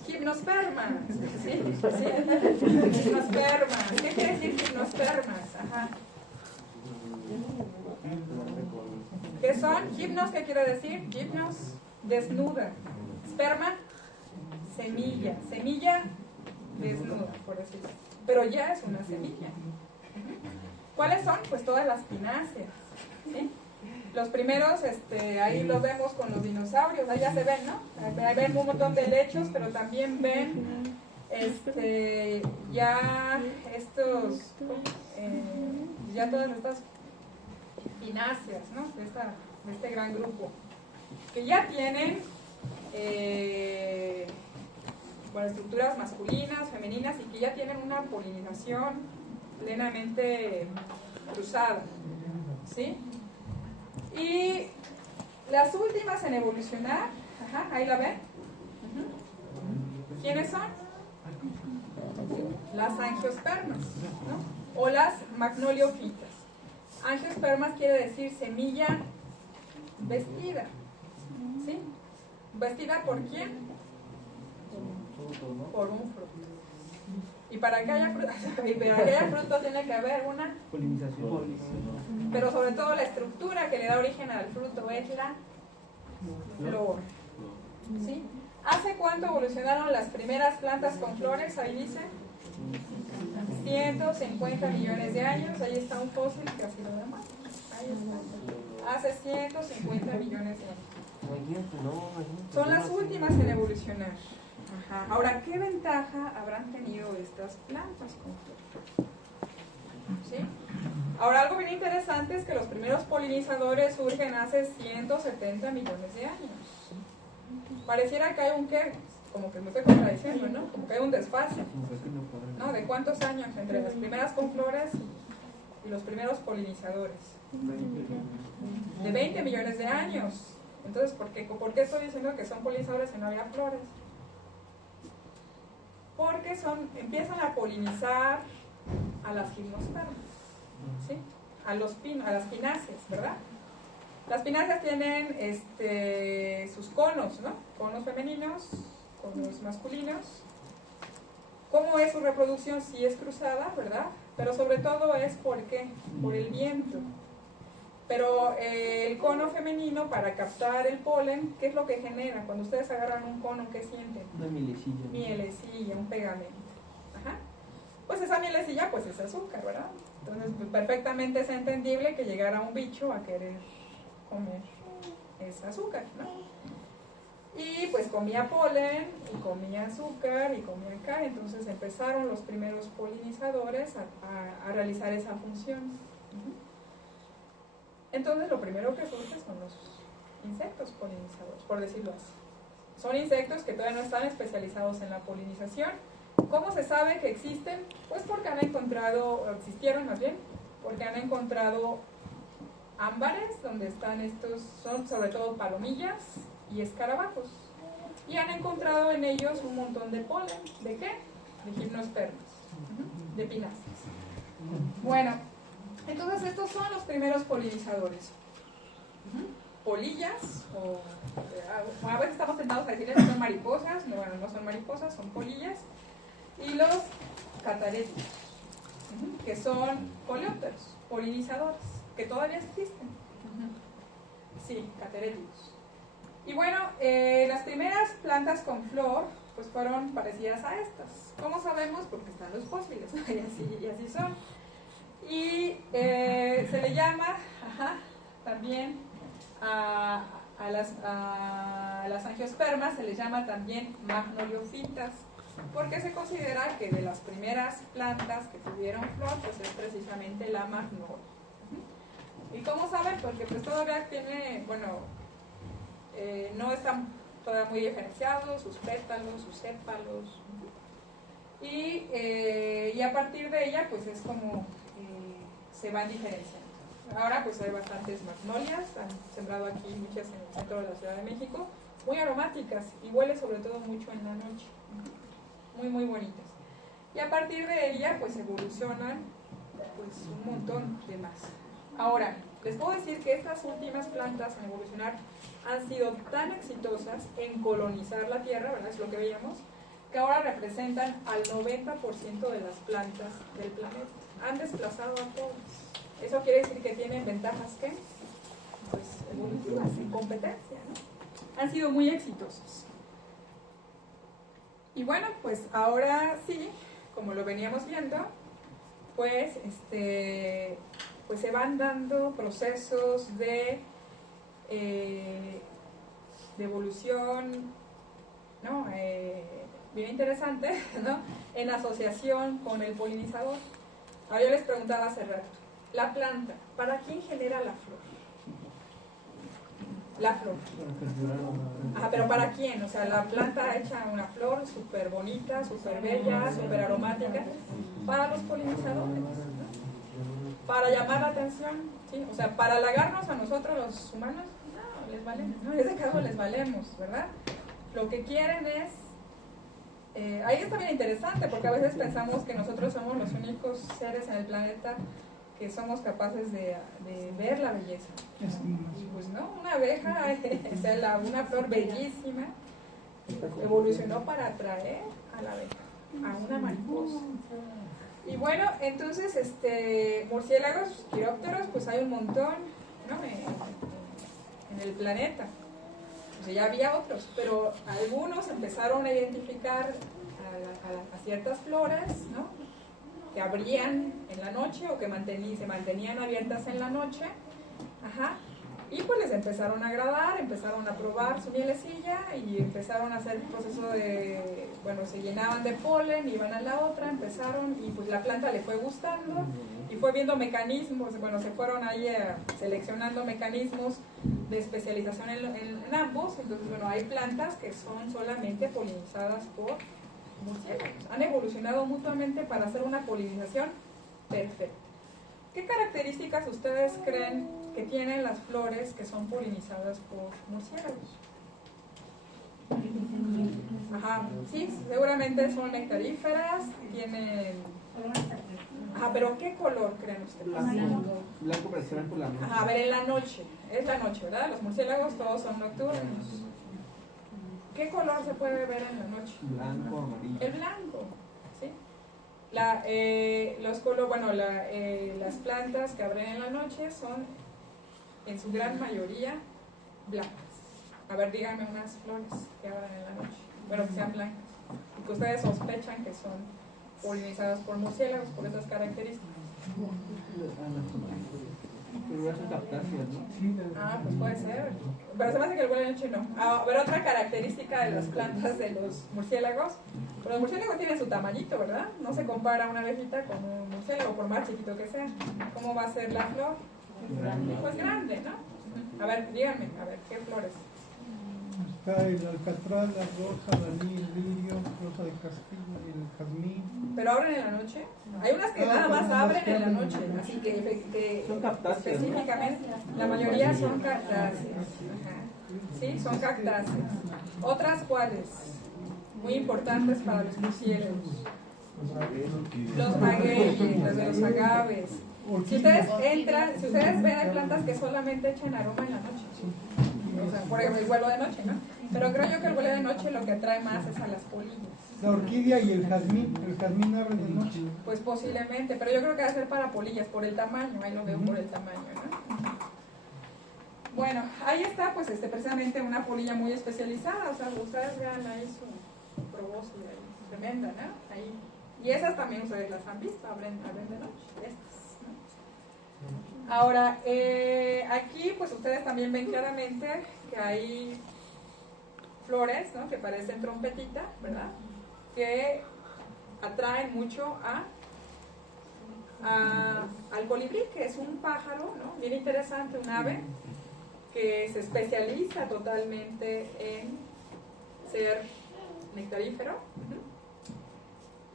Gimnospermas. Sí, sí. Gimnospermas. ¿Qué quiere decir gimnospermas? Ajá. ¿Qué son? Gimnos, ¿qué quiere decir? Gimnos, desnuda. Sperma, semilla. Semilla desnuda, por decirlo. Pero ya es una semilla. ¿Cuáles son? Pues todas las pináceas. ¿Sí? Los primeros, ahí los vemos con los dinosaurios, ahí ya se ven, ¿no? Ahí ven un montón de helechos, pero también ven ya estos, ya todas estas pináceas, ¿no? De este gran grupo, que ya tienen estructuras masculinas, femeninas, y que ya tienen una polinización plenamente cruzada, ¿sí? Y las últimas en evolucionar, ajá, ahí la ven. ¿Quiénes son? Las angiospermas, ¿no? O las magnoliofitas. Angiospermas quiere decir semilla vestida, ¿sí? ¿Vestida por quién? Por un fruto. Y para que haya fruto tiene que haber una polinización. Pero sobre todo la estructura que le da origen al fruto es la flor. ¿Sí? ¿Hace cuánto evolucionaron las primeras plantas con flores? Ahí dice 150 millones de años. Ahí está un fósil que así lo demás. Ahí está. Hace 150 millones de años. Son las últimas en evolucionar. Ajá. Ahora, ¿qué ventaja habrán tenido estas plantas con flor? ¿Sí? Ahora, algo bien interesante es que los primeros polinizadores surgen hace 170 millones de años. Pareciera que hay un qué, como que me estoy contradiciendo, ¿no? Como que hay un desfase, ¿no? ¿De cuántos años entre las primeras con flores y los primeros polinizadores? De 20 millones de años. Entonces, ¿por qué estoy diciendo que son polinizadores y no había flores? Porque empiezan a polinizar a las gimnospermas, ¿sí? A las pináceas, ¿verdad? Las pináceas tienen sus conos, ¿no? Conos femeninos, conos masculinos. ¿Cómo es su reproducción? Sí es cruzada, ¿verdad? Pero sobre todo es ¿por qué? Por el viento. Pero el cono femenino, para captar el polen, ¿qué es lo que genera? Cuando ustedes agarran un cono, ¿qué sienten? Una mielecilla. Mielecilla, un pegamento. Ajá. Pues esa mielecilla, pues es azúcar, ¿verdad? Entonces, pues, perfectamente es entendible que llegara un bicho a querer comer ese azúcar, ¿no? Y pues comía polen, y comía azúcar, y comía acá. Entonces empezaron los primeros polinizadores a realizar esa función. Entonces lo primero que surge son los insectos polinizadores, por decirlo así. Son insectos que todavía no están especializados en la polinización, ¿Cómo se sabe que existen? Pues porque han encontrado, o existieron más bien, porque han encontrado ámbares donde están estos, son sobre todo palomillas y escarabajos. Y han encontrado en ellos un montón de polen. ¿De qué? De gimnospermas, de pinasas. Bueno, entonces estos son los primeros polinizadores. Polillas, o a veces estamos tentados a decirles que son mariposas, no, bueno, no son mariposas, son polillas. Y los cataréticos, que son coleópteros, polinizadores, que todavía existen. Sí, cataréticos. Y bueno, las primeras plantas con flor pues fueron parecidas a estas. ¿Cómo sabemos? Porque están los fósiles, ¿no? y así son. Y se le llama también a las angiospermas, se les llama también magnoliofitas, porque se considera que de las primeras plantas que tuvieron flor pues es precisamente la magnolia. ¿Y cómo saben? Porque pues todavía tiene, bueno, no están todavía muy diferenciados sus pétalos, sus sépalos, y a partir de ella pues es como se van diferenciando. Ahora pues hay bastantes magnolias, han sembrado aquí muchas en el centro de la Ciudad de México, muy aromáticas y huele sobre todo mucho en la noche, muy bonitas. Y a partir de ella pues evolucionan pues un montón de más. Ahora, les puedo decir que estas últimas plantas en evolucionar han sido tan exitosas en colonizar la Tierra, ¿verdad? Es lo que veíamos, que ahora representan al 90% de las plantas del planeta. Han desplazado a todas. Eso quiere decir que tienen ventajas, ¿qué? Pues evolutivas, en competencia, ¿no? Han sido muy exitosos. Y bueno, pues ahora sí, como lo veníamos viendo, pues pues se van dando procesos de evolución, ¿no? Bien interesante, ¿no? En asociación con el polinizador. Ahora yo les preguntaba hace rato, la planta, ¿para quién genera la flor? La flor. Pero ¿para quién? O sea, la planta echa una flor súper bonita, súper bella, súper aromática, para los polinizadores, ¿no? Para llamar la atención, ¿sí? O sea, para halagarnos a nosotros los humanos, no, les valemos, ¿no? En ese caso les valemos, ¿verdad? Lo que quieren es, ahí está bien interesante, porque a veces pensamos que nosotros somos los únicos seres en el planeta que somos capaces de ver la belleza. Y pues no, una abeja, o sea, una flor bellísima, evolucionó para atraer a la abeja, a una mariposa. Y bueno, entonces, murciélagos, quirópteros, pues hay un montón, ¿no? En el planeta. O sea, ya había otros, pero algunos empezaron a identificar a ciertas flores, ¿no? Que abrían en la noche o que se mantenían abiertas en la noche. Y pues les empezaron a agradar, empezaron a probar su mielecilla y empezaron a hacer el proceso de, bueno, se llenaban de polen, iban a la otra, empezaron y pues la planta le fue gustando y fue viendo mecanismos, bueno, se fueron ahí seleccionando mecanismos de especialización en ambos. Entonces, bueno, hay plantas que son solamente polinizadas por murciélagos, han evolucionado mutuamente para hacer una polinización perfecta. ¿Qué características ustedes creen que tienen las flores que son polinizadas por murciélagos? Sí, seguramente son nectaríferas, tienen... pero ¿qué color creen ustedes? Blanco para ser por la noche. A ver, en la noche, es la noche, ¿verdad? Los murciélagos todos son nocturnos. ¿Qué color se puede ver en la noche? Blanco, amarillo. El blanco, ¿sí? Las plantas que abren en la noche son, en su gran mayoría, blancas. A ver, díganme unas flores que abran en la noche, bueno, que sean blancas, y que ustedes sospechan que son polinizadas por murciélagos por esas características. Pero hacen captacias, ¿no? Pues puede ser. Pero se me hace que el huele noche no. A ver, otra característica de las plantas de los murciélagos. Pero los murciélagos tienen su tamañito, ¿verdad? No se compara una abejita con un murciélago, por más chiquito que sea. ¿Cómo va a ser la flor? Pues grande, ¿no? A ver, díganme, a ver, ¿qué flores? Está el alcatraz, la rosa, la lirio, rosa de castillo, el jazmín. ¿Pero abren en la noche? Hay unas que nada más abren en la noche, así que Son cactáceas, ¿no? específicamente, la mayoría son cactáceas. Ajá. Sí, son cactáceas. ¿Otras cuáles? Muy importantes para los murciélagos. Los magueyes, los de los agaves. Si ustedes entran, si ustedes ven, hay plantas que solamente echan aroma en la noche. O sea, por ejemplo, el vuelo de noche, ¿no? Pero creo yo que el vuelo de noche lo que atrae más es a las polillas. La orquídea y el jazmín abren de noche. Pues posiblemente, pero yo creo que va a ser para polillas, por el tamaño, ahí lo veo por el tamaño, ¿no? Bueno, ahí está, pues precisamente una polilla muy especializada, o sea, ustedes vean ahí su probóscide, tremenda, ¿no? Ahí. Y esas también ustedes las han visto, abren de noche, estas, ¿no? Ahora, aquí pues ustedes también ven claramente que hay flores, ¿no? Que parecen trompetita, ¿verdad? Que atraen mucho al colibrí, que es un pájaro, ¿no? Bien interesante, un ave que se especializa totalmente en ser nectarífero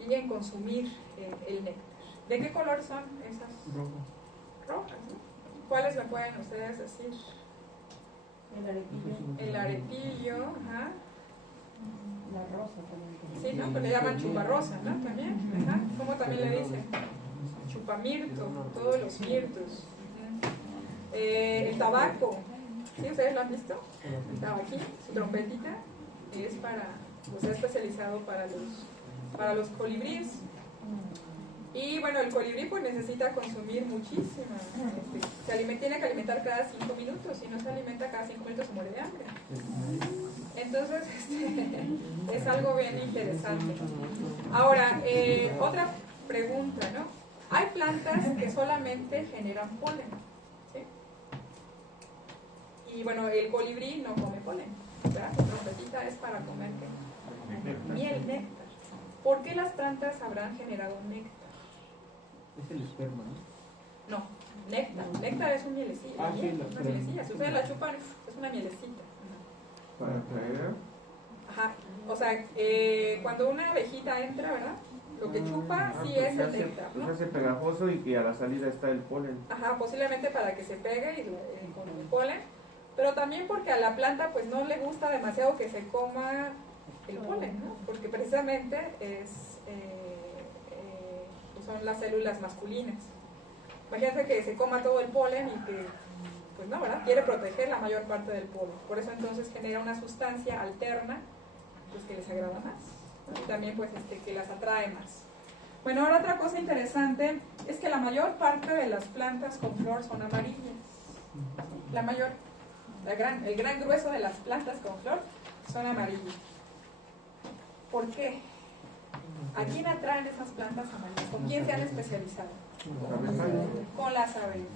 y en consumir el néctar. ¿De qué color son esas? Rojas, ¿no? ¿Cuáles me pueden ustedes decir? El arepillo. El arepillo, ajá. La rosa también. Sí, ¿no? Pues le llaman chuparrosa, ¿no? También, ajá. ¿Cómo también le dicen? Chupamirto, todos los mirtos. El tabaco, ¿sí? ¿Ustedes lo han visto? El tabaquín, su trompetita, es pues es especializado para los colibríes. Y bueno, el colibrí pues necesita consumir muchísima, tiene que alimentar cada 5 minutos, si no se alimenta cada 5 minutos se muere de hambre. Entonces, es algo bien interesante. Ahora, otra pregunta, ¿no? Hay plantas que solamente generan polen, ¿sí? Y bueno, el colibrí no come polen, ¿verdad? La trompetita es para comer ¿qué? Miel, néctar. ¿Por qué las plantas habrán generado néctar? Es el esperma, ¿no? No, néctar. Néctar es un mielecilla. Ah, sí, una mielecilla. Si ustedes la chupan, es una mielecita. Para traer. Ajá. O sea, cuando una abejita entra, ¿verdad? Lo que chupa sí pues es el néctar, ¿no? Se hace pegajoso y a la salida está el polen. Ajá, posiblemente para que se pegue con el polen, pero también porque a la planta pues no le gusta demasiado que se coma el polen, ¿no? Porque precisamente son las células masculinas. Imagínate que se coma todo el polen y que, pues no, ¿verdad? Quiere proteger la mayor parte del polen. Por eso entonces genera una sustancia alterna, pues que les agrada más, ¿no? Y también pues que las atrae más. Bueno, ahora otra cosa interesante es que la mayor parte de las plantas con flor son amarillas. La mayor, el gran grueso de las plantas con flor son amarillas. ¿Por qué? ¿A quién atraen esas plantas amarillas? ¿Con quién se han especializado? Con las abejas,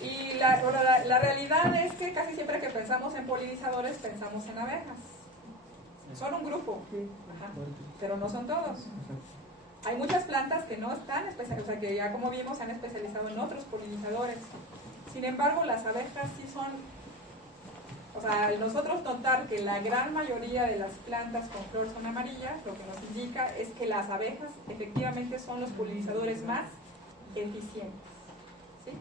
¿sí? Y la realidad es que casi siempre que pensamos en polinizadores pensamos en abejas. Son un grupo, ajá, pero no son todos. Hay muchas plantas que no están especializadas, o sea que ya como vimos se han especializado en otros polinizadores. Sin embargo, las abejas sí son, o sea, al nosotros notar que la gran mayoría de las plantas con flor son amarillas, lo que nos indica es que las abejas efectivamente son los polinizadores más eficientes, ¿sí?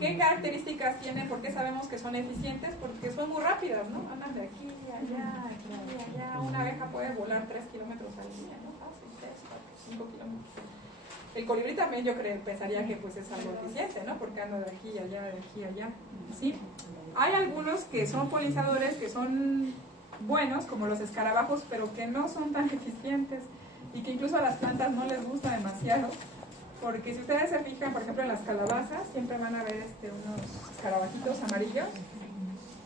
¿Qué características tienen? ¿Por qué sabemos que son eficientes? Porque son muy rápidas, ¿no? Andan de aquí a allá, aquí a allá. Una abeja puede volar 3 kilómetros al día, ¿no? Fácil, 3, 4, 5 kilómetros. El colibrí también yo pensaría que pues es algo eficiente, ¿no? Porque anda de aquí a allá, de aquí a allá, ¿sí? Hay algunos que son polinizadores que son buenos, como los escarabajos, pero que no son tan eficientes y que incluso a las plantas no les gusta demasiado. Porque si ustedes se fijan, por ejemplo, en las calabazas, siempre van a ver unos escarabajitos amarillos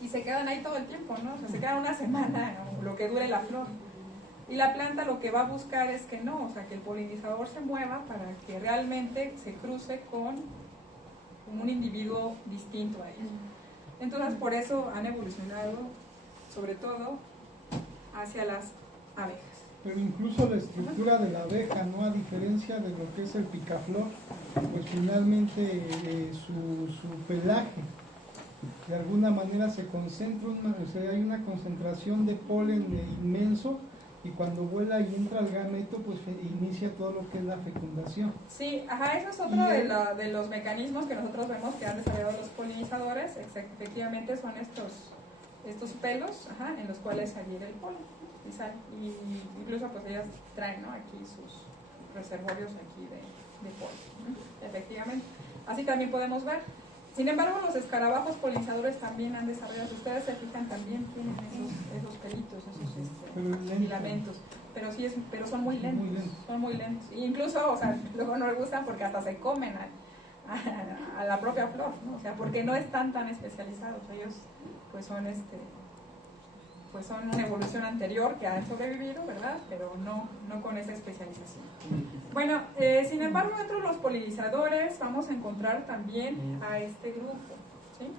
y se quedan ahí todo el tiempo, ¿no? O sea, se quedan una semana o lo que dure la flor. Y la planta lo que va a buscar es que no, o sea, que el polinizador se mueva para que realmente se cruce con un individuo distinto a ellos. Entonces, por eso han evolucionado, sobre todo, hacia las abejas. Pero incluso la estructura de la abeja, ¿no? A diferencia de lo que es el picaflor, pues finalmente su pelaje de alguna manera se concentra, o sea, hay una concentración de polen inmenso, y cuando vuela y entra al gameto, pues inicia todo lo que es la fecundación. Sí, ajá, eso es otro de los mecanismos que nosotros vemos que han desarrollado los polinizadores. Efectivamente son estos pelos, ajá, en los cuales adhiere el polen y sale. Y incluso pues ellas traen, ¿no?, aquí sus reservorios aquí de polen, ¿no? Efectivamente. Así también podemos ver. Sin embargo, los escarabajos polinizadores también han desarrollado, si ustedes se fijan, también tienen esos pelitos, esos filamentos, pero son muy lentos, son muy lentos. E incluso, o sea, luego no les gustan porque hasta se comen a la propia flor, ¿no? O sea, porque no están tan especializados. Ellos pues son una evolución anterior que han sobrevivido, ¿verdad? Pero no con esa especialización. Bueno, sin embargo, dentro de los polinizadores vamos a encontrar también a este grupo, ¿sí?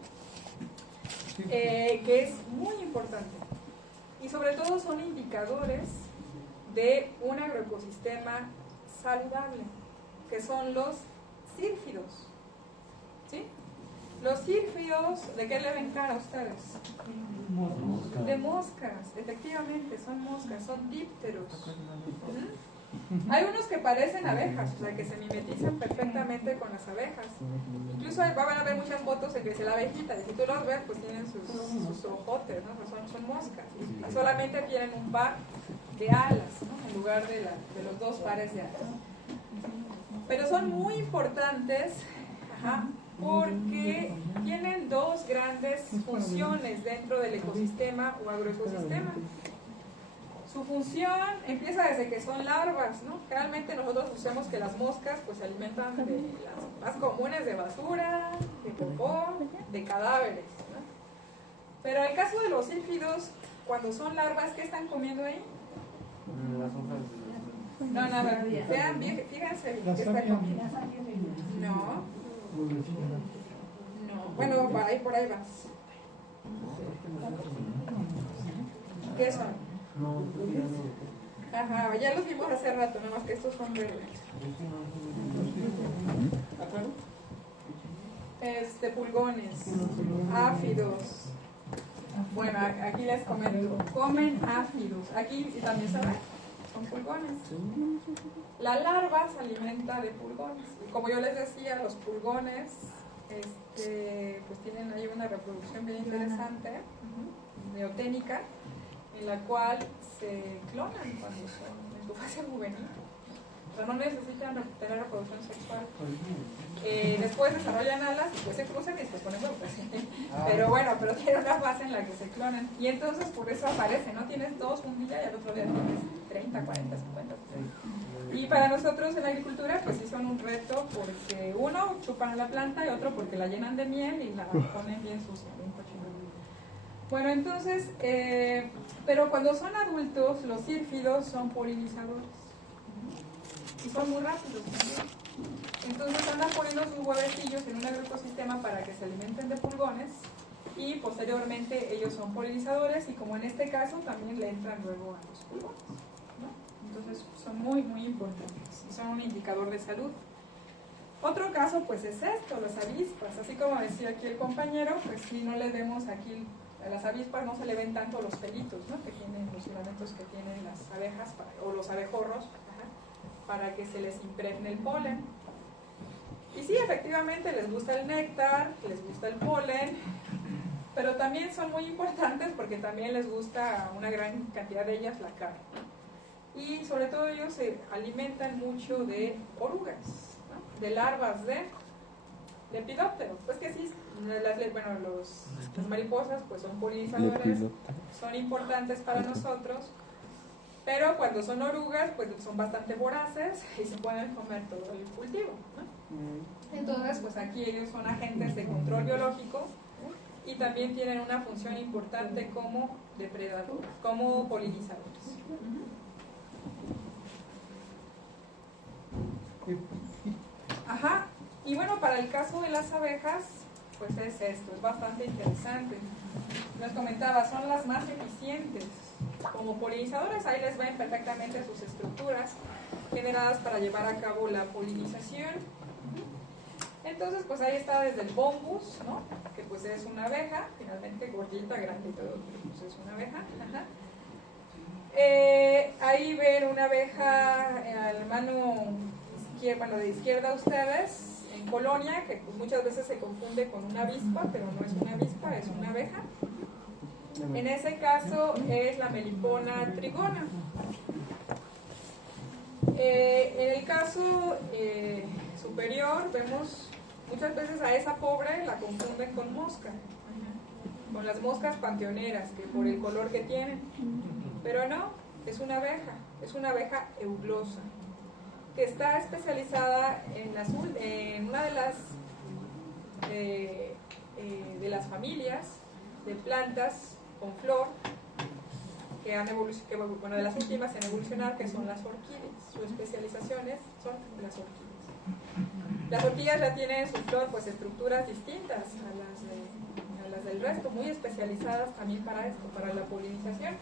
Que es muy importante. Y sobre todo son indicadores de un agroecosistema saludable, que son los sírfidos, ¿sí? Los sírfidos, ¿de qué le ven cara a ustedes? De moscas, efectivamente, son moscas, son dípteros. Hay unos que parecen abejas, o sea, que se mimetizan perfectamente con las abejas. Incluso van a ver muchas fotos en que se la abejita, y si tú los ves, pues tienen sus ojotes, ¿no? Son moscas. Y solamente tienen un par de alas, ¿no?, en lugar de los dos pares de alas. Pero son muy importantes, ajá, porque tienen dos grandes funciones dentro del ecosistema o agroecosistema. Su función empieza desde que son larvas, ¿no? Generalmente nosotros usamos que las moscas pues se alimentan de las más comunes, de basura, de popó, de cadáveres, ¿no? Pero en el caso de los sílfidos, cuando son larvas, ¿qué están comiendo ahí? Las hojas de No, nada, vean bien, fíjense qué está comiendo. No, bueno, por ahí vas. ¿Qué son? Ajá, ya los vimos hace rato, nada más que estos son verdes. Pulgones, áfidos. Bueno, aquí les comento, comen áfidos. Aquí también se ven, son pulgones. La larva se alimenta de pulgones. Y como yo les decía, los pulgones pues tienen ahí una reproducción bien interesante, neoténica, en la cual se clonan cuando son en su fase juvenil. O sea, no necesitan tener reproducción sexual. Después desarrollan alas y después se cruzan y después ponen huevos. Pero bueno, pero tiene una fase en la que se clonan. Y entonces por eso aparece, ¿no? Tienes dos un día y al otro día tienes 30, 40, 50, 60. Y para nosotros en la agricultura, pues sí son un reto porque uno, chupan la planta y otro porque la llenan de miel y la ponen bien sucia, bien cochina. Bueno, entonces, pero cuando son adultos, los sírfidos son polinizadores. Y son muy rápidos también. Entonces andan poniendo sus huevecillos en un agroecosistema para que se alimenten de pulgones y posteriormente ellos son polinizadores y como en este caso también le entran luego a los pulgones, ¿no? Entonces son muy, muy importantes y son un indicador de salud. Otro caso pues es esto, las avispas. Así como decía aquí el compañero, pues si no le vemos aquí, a las avispas no se le ven tanto los pelitos, ¿no?, que tienen los filamentos que tienen las abejas o los abejorros, para que se les impregne el polen. Y sí, efectivamente les gusta el néctar, les gusta el polen, pero también son muy importantes porque también les gusta una gran cantidad de ellas la carne. Y sobre todo ellos se alimentan mucho de orugas, ¿no?, de larvas de lepidópteros. Pues que sí, las mariposas pues son polinizadores, son importantes para nosotros. Pero cuando son orugas, pues son bastante voraces y se pueden comer todo el cultivo, ¿no? Entonces, pues aquí ellos son agentes de control biológico y también tienen una función importante como depredadores, como polinizadores. Ajá, y bueno, para el caso de las abejas, pues es esto, es bastante interesante. Les comentaba, son las más eficientes como polinizadores. Ahí les ven perfectamente sus estructuras generadas para llevar a cabo la polinización. Entonces, pues ahí está desde el bombus, ¿no?, que pues es una abeja, finalmente gordita, grande y todo, pues es una abeja. Ajá. Ahí ven una abeja a la mano izquierda, bueno, de izquierda a ustedes, en colonia, que pues muchas veces se confunde con una avispa, pero no es una avispa, es una abeja. En ese caso es la Melipona trigona. En el caso superior vemos muchas veces a esa pobre la confunden con mosca, con las moscas panteoneras, que por el color que tienen, pero no, es una abeja euglosa, que está especializada en una de las familias de plantas con flor que han evolucionado, bueno, de las últimas en evolucionar, que son las orquídeas. Sus especializaciones son las orquídeas. Las orquídeas ya tienen en su flor pues estructuras distintas a las del resto, muy especializadas también para esto, para la polinización.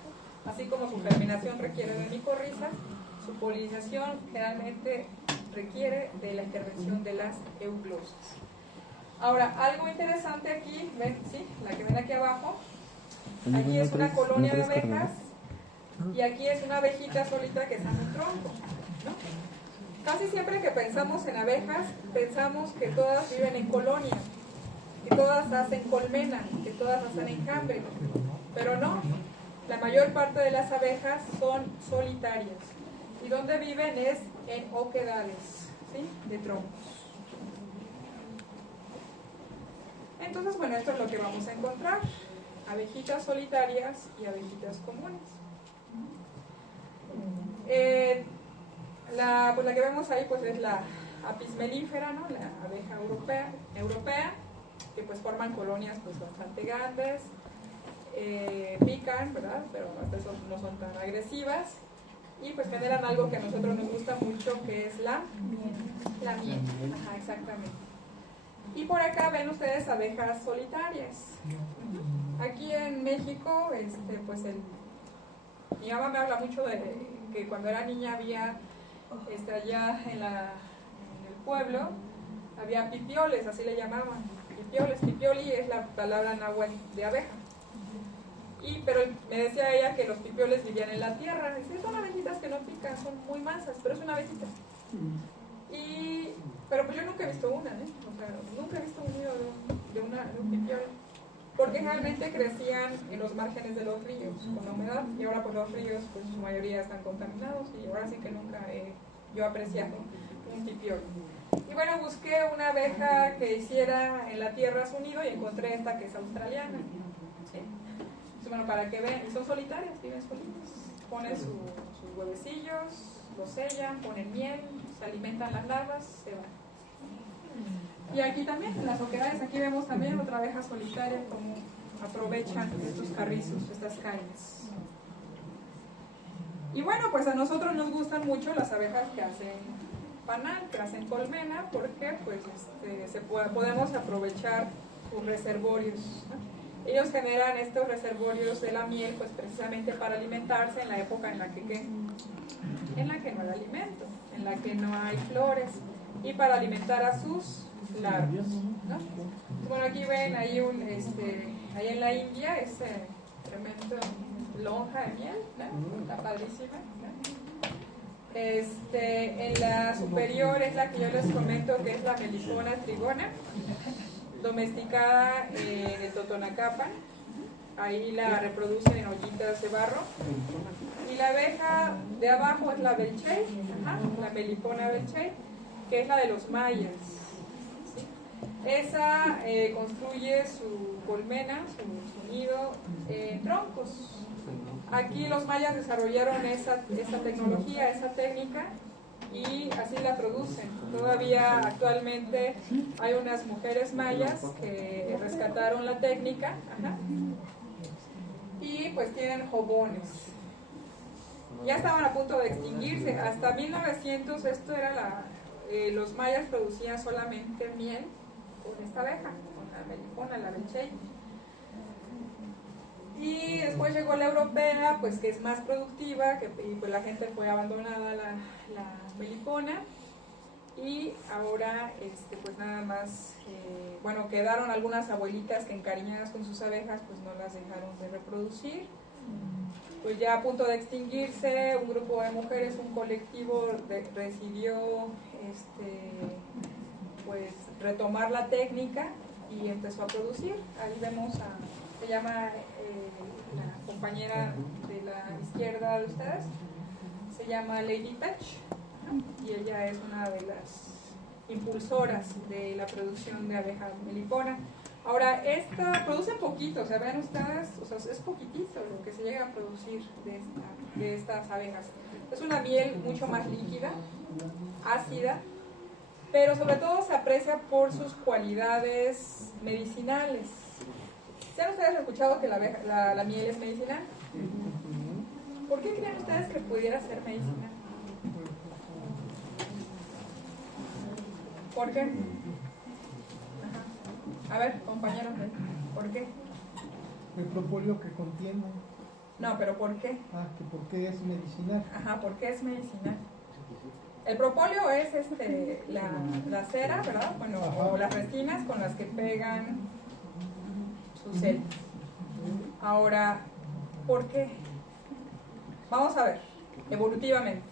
Así como su germinación requiere de micorrizas, su polinización generalmente requiere de la intervención de las euglosas. Ahora, algo interesante aquí, ven, ¿sí? La que ven aquí abajo, aquí es una colonia de abejas y aquí es una abejita solita que está en un tronco, ¿no? Casi siempre que pensamos en abejas, pensamos que todas viven en colonia, que todas hacen colmena, que todas hacen enjambre, pero no, la mayor parte de las abejas son solitarias y donde viven es en oquedades, ¿sí? De troncos. Entonces, bueno, esto es lo que vamos a encontrar: abejitas solitarias y abejitas comunes. Pues la que vemos ahí pues es la Apis mellifera, ¿no? La abeja europea, que pues forman colonias pues bastante grandes, pican, ¿verdad? Pero no son tan agresivas y pues generan algo que a nosotros nos gusta mucho, que es la miel. Ajá, exactamente. Y por acá ven ustedes abejas solitarias. Aquí en México, pues mi mamá me habla mucho de que cuando era niña había allá en el pueblo había pipioles, así le llamaban, pipioles. Pipioli es la palabra náhuatl de abeja. Pero me decía ella que los pipioles vivían en la tierra. Dice, son abejitas que no pican, son muy mansas, pero es una abejita. Pero pues yo nunca he visto una, ¿eh? O sea, nunca he visto un nido de un pipiol, porque realmente crecían en los márgenes de los ríos con la humedad, y ahora pues los ríos pues su mayoría están contaminados, y ahora sí que nunca he yo apreciado un pipiol. Y bueno, busqué una abeja que hiciera en la tierra su nido y encontré esta que es australiana, ¿sí? Entonces, bueno, para que vean, y son solitarias, viven solitas, ponen sus huevecillos, los sellan, ponen miel, se alimentan las larvas, se van. Y aquí también, en las oquedades, aquí vemos también otra abeja solitaria, como aprovechan estos carrizos, estas cañas. Y bueno, pues a nosotros nos gustan mucho las abejas que hacen panal, que hacen colmena, porque pues podemos aprovechar sus reservorios, ¿no? Ellos generan estos reservorios de la miel pues precisamente para alimentarse en la época en la que no hay alimento, en la que no hay flores, y para alimentar a sus larvas, ¿no? Bueno, aquí ven ahí ahí en la India ese tremendo lonja de miel, ¿no? Está padrísima, ¿no? En la superior es la que yo les comento, que es la Melipona trigona, domesticada en el Totonacapan. Ahí la reproducen en ollitas de barro. Y la abeja de abajo es la Belchei, la Melipona Belchei, que es la de los mayas, ¿sí? Esa construye su colmena, su nido en troncos. Aquí los mayas desarrollaron esa tecnología, esa técnica, y así la producen. Todavía actualmente hay unas mujeres mayas que rescataron la técnica, y pues tienen jobones. Ya estaban a punto de extinguirse. Hasta 1900 esto era los mayas producían solamente miel con esta abeja, con la Melipona, la Belchei. Y después llegó la europea, pues que es más productiva, y pues la gente fue abandonada la Melipona. y ahora pues nada más, bueno, quedaron algunas abuelitas que encariñadas con sus abejas pues no las dejaron de reproducir. Pues ya a punto de extinguirse, un grupo de mujeres, un colectivo decidió pues retomar la técnica y empezó a producir. Ahí vemos se llama la compañera de la izquierda de ustedes, se llama Lady Patch, y ella es una de las impulsoras de la producción de abeja melipona. Ahora, esta produce poquito, o sea, vean ustedes, o sea, es poquitito lo que se llega a producir de estas abejas. Es una miel mucho más líquida, ácida, pero sobre todo se aprecia por sus cualidades medicinales. ¿Se han ustedes escuchado que la miel es medicinal? ¿Por qué creen ustedes que pudiera ser medicinal? ¿Por qué? A ver, compañeros, ¿por qué? El propóleo que contiene. No, pero ¿por qué? Que por qué es medicinal. Ajá, ¿por qué es medicinal? El propóleo es la cera, ¿verdad? Bueno, o las resinas con las que pegan sus celdas. Ahora, ¿por qué? Vamos a ver, evolutivamente.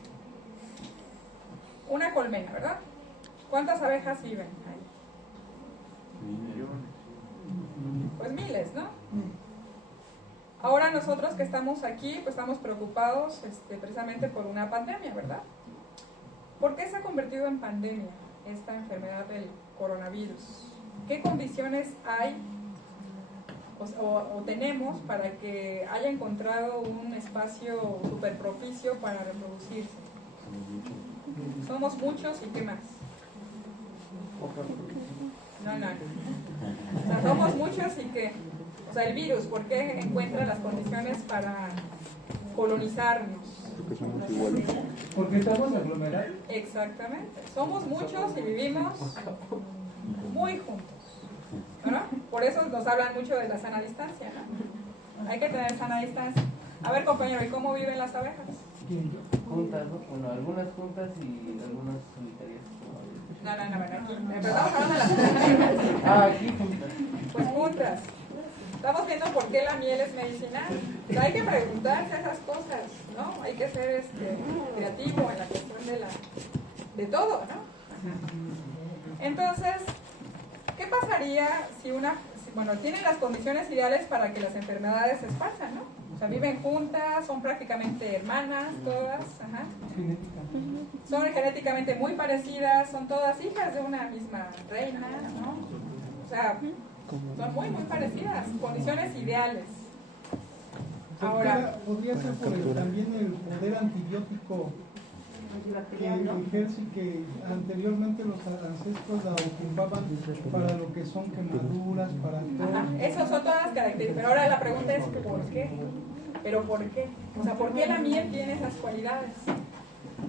Una colmena, ¿verdad? ¿Cuántas abejas viven ahí? Pues miles, ¿no? Ahora nosotros que estamos aquí, pues estamos preocupados precisamente por una pandemia, ¿verdad? ¿Por qué se ha convertido en pandemia esta enfermedad del coronavirus? ¿Qué condiciones hay o tenemos para que haya encontrado un espacio súper propicio para reproducirse? Somos muchos y ¿qué más? No. O sea, somos muchos y ¿qué? O sea, el virus, ¿por qué encuentra las condiciones para colonizarnos? Porque somos iguales. Porque estamos aglomerados. Exactamente. Somos muchos y vivimos muy juntos, ¿no? Por eso nos hablan mucho de la sana distancia, ¿no? Hay que tener sana distancia. A ver, compañero, ¿y cómo viven las abejas? Juntas, ¿no? Bueno, algunas juntas y algunas solitarias. No, aquí. Empezamos hablando de las juntas. Aquí juntas. Pues juntas. Estamos viendo por qué la miel es medicinal. O sea, hay que preguntarse esas cosas, ¿no? Hay que ser creativo en la cuestión de todo, ¿no? Entonces, ¿qué pasaría si tienen las condiciones ideales para que las enfermedades se esparzan, ¿no? O sea, viven juntas, son prácticamente hermanas, todas, ajá. Son genéticamente muy parecidas, son todas hijas de una misma reina, ¿no? O sea, son muy, muy parecidas, condiciones ideales. Ahora, podría ser también el poder antibiótico que ejerce, que anteriormente los ancestros la ocupaban para lo que son quemaduras, para todo. Ajá, esas son todas las características, pero ahora la pregunta es ¿por qué? ¿Pero por qué? O sea, ¿por qué la miel tiene esas cualidades?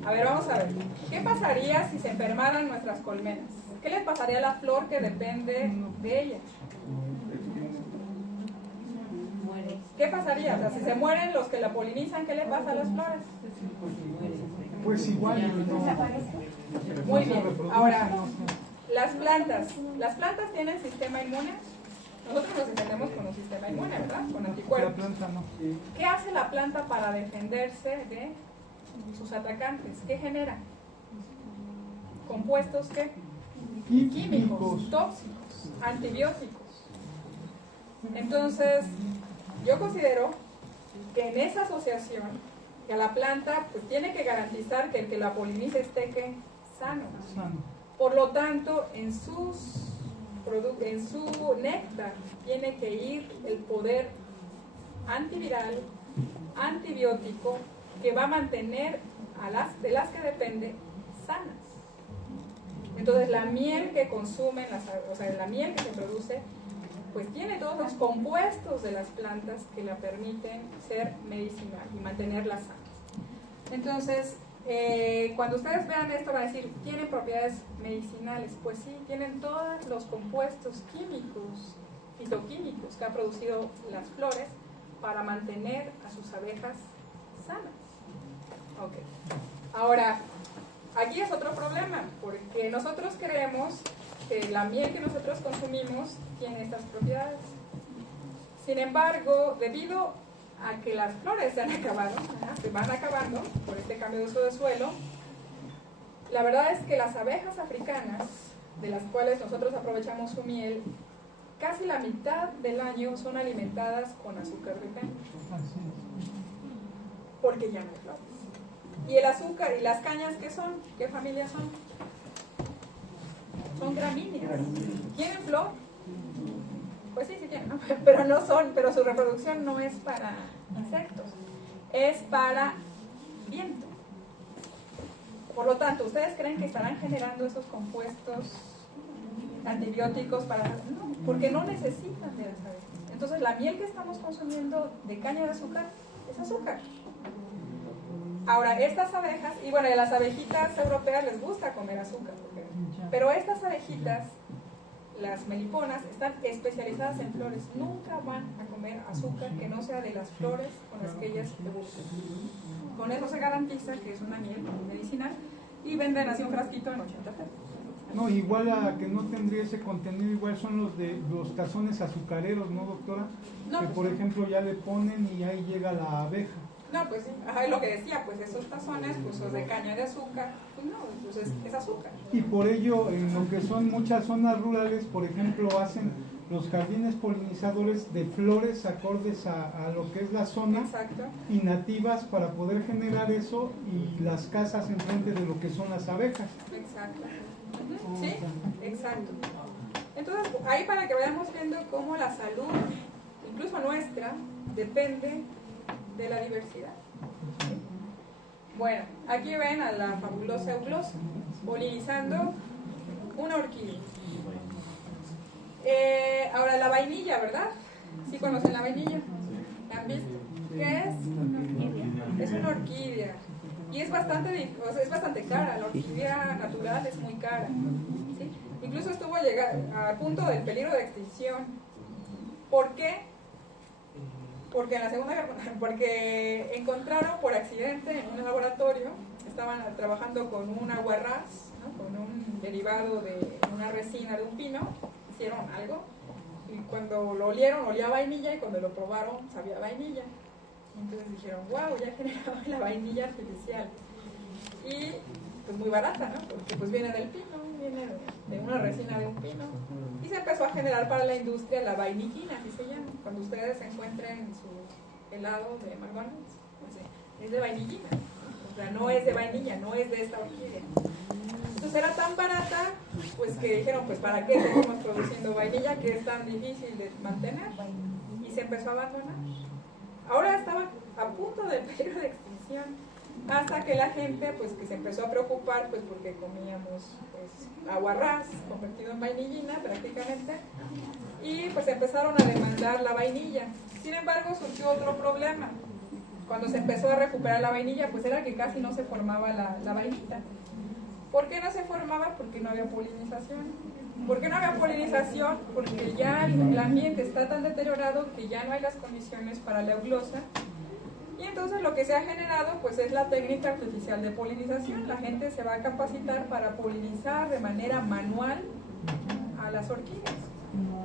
A ver, vamos a ver. ¿Qué pasaría si se enfermaran nuestras colmenas? ¿Qué le pasaría a la flor que depende de ella? ¿Qué pasaría? O sea, si se mueren los que la polinizan, ¿qué le pasa a las flores? Pues igual, Muy bien. Ahora, las plantas tienen sistema inmune. Nosotros nos entendemos con un sistema inmune, ¿verdad? Con la anticuerpos. planta no. ¿Qué hace la planta para defenderse de sus atacantes? ¿Qué genera? ¿Compuestos qué? Químicos, tóxicos, antibióticos. Entonces, yo considero que en esa asociación, que la planta pues tiene que garantizar que el que la polinice esté ¿qué? Sano. Por lo tanto, en su néctar tiene que ir el poder antiviral, antibiótico, que va a mantener de las que depende sanas. Entonces la miel que consumen, la miel que se produce, pues tiene todos los compuestos de las plantas que la permiten ser medicinal y mantenerlas sanas. Entonces, cuando ustedes vean esto van a decir, ¿tienen propiedades medicinales? Pues sí, tienen todos los compuestos químicos, fitoquímicos que han producido las flores para mantener a sus abejas sanas. Ok. Ahora, aquí es otro problema, porque nosotros creemos que la miel que nosotros consumimos tiene estas propiedades. Sin embargo, debido a que las flores se han acabado, se van acabando por este cambio de uso de suelo, la verdad es que las abejas africanas, de las cuales nosotros aprovechamos su miel, casi la mitad del año son alimentadas con azúcar de caña, porque ya no hay flores. Y el azúcar y las cañas, ¿qué son? ¿Qué familia son? Son gramíneas. ¿Tienen flor? Pues sí, sí tienen, ¿no? Pero no son, pero su reproducción no es para insectos, es para viento. Por lo tanto, ¿ustedes creen que estarán generando esos compuestos antibióticos para...? No, porque no necesitan de las abejas. Entonces, la miel que estamos consumiendo de caña de azúcar es azúcar. Ahora, estas abejas, y bueno, a las abejitas europeas les gusta comer azúcar, pero estas abejitas, las meliponas, están especializadas en flores. Nunca van a comer azúcar que no sea de las flores con las que ellas degustan. Con eso se garantiza que es una miel medicinal y venden así un frasquito en 80 pesos. No, igual a que no tendría ese contenido, igual son los de los tazones azucareros, ¿no, doctora? No, que pues por sí. ejemplo ya le ponen y ahí llega la abeja. No, pues sí, ajá, lo que decía, pues esos tazones, pues los de caña de azúcar, pues no, pues es azúcar. Y por ello, en lo que son muchas zonas rurales, por ejemplo, hacen los jardines polinizadores de flores acordes a lo que es la zona. Exacto. Y nativas para poder generar eso, y las casas enfrente de lo que son las abejas. Exacto. Sí, exacto. Entonces, ahí para que vayamos viendo cómo la salud, incluso nuestra, depende de la diversidad. Bueno, aquí ven a la fabulosa euglosa polinizando una orquídea. Ahora la vainilla, ¿verdad? ¿Sí conocen la vainilla? ¿La han visto? ¿Qué es? Es una orquídea. Y es bastante cara. La orquídea natural es muy cara. ¿Sí? Incluso estuvo a punto del peligro de extinción. ¿Por qué? Porque en la Segunda Guerra, porque encontraron por accidente en un laboratorio, estaban trabajando con un aguarrás, ¿no? Con un derivado de una resina de un pino, hicieron algo, y cuando lo olieron, olía a vainilla, y cuando lo probaron, sabía a vainilla. Entonces dijeron, wow, ya generaban la vainilla artificial. Y pues muy barata, ¿no? Porque pues viene del pino, viene de una resina de un pino. Y se empezó a generar para la industria la vainillina, así se llama. Cuando ustedes encuentren su helado de McDonald's, pues, es de vainillina. O sea, no es de vainilla, no es de esta orquídea. Entonces era tan barata, pues que dijeron, pues ¿para qué seguimos produciendo vainilla que es tan difícil de mantener? Y se empezó a abandonar. Ahora estaba a punto del peligro de extinción, hasta que la gente, pues que se empezó a preocupar, pues porque comíamos pues aguarrás convertido en vainillina prácticamente, y pues empezaron a demandar la vainilla. Sin embargo, surgió otro problema. Cuando se empezó a recuperar la vainilla, pues era que casi no se formaba la vainita. ¿Por qué no se formaba? Porque no había polinización. ¿Por qué no había polinización? Porque ya el ambiente está tan deteriorado que ya no hay las condiciones para la euglosa. Y entonces lo que se ha generado pues es la técnica artificial de polinización. La gente se va a capacitar para polinizar de manera manual a las orquídeas.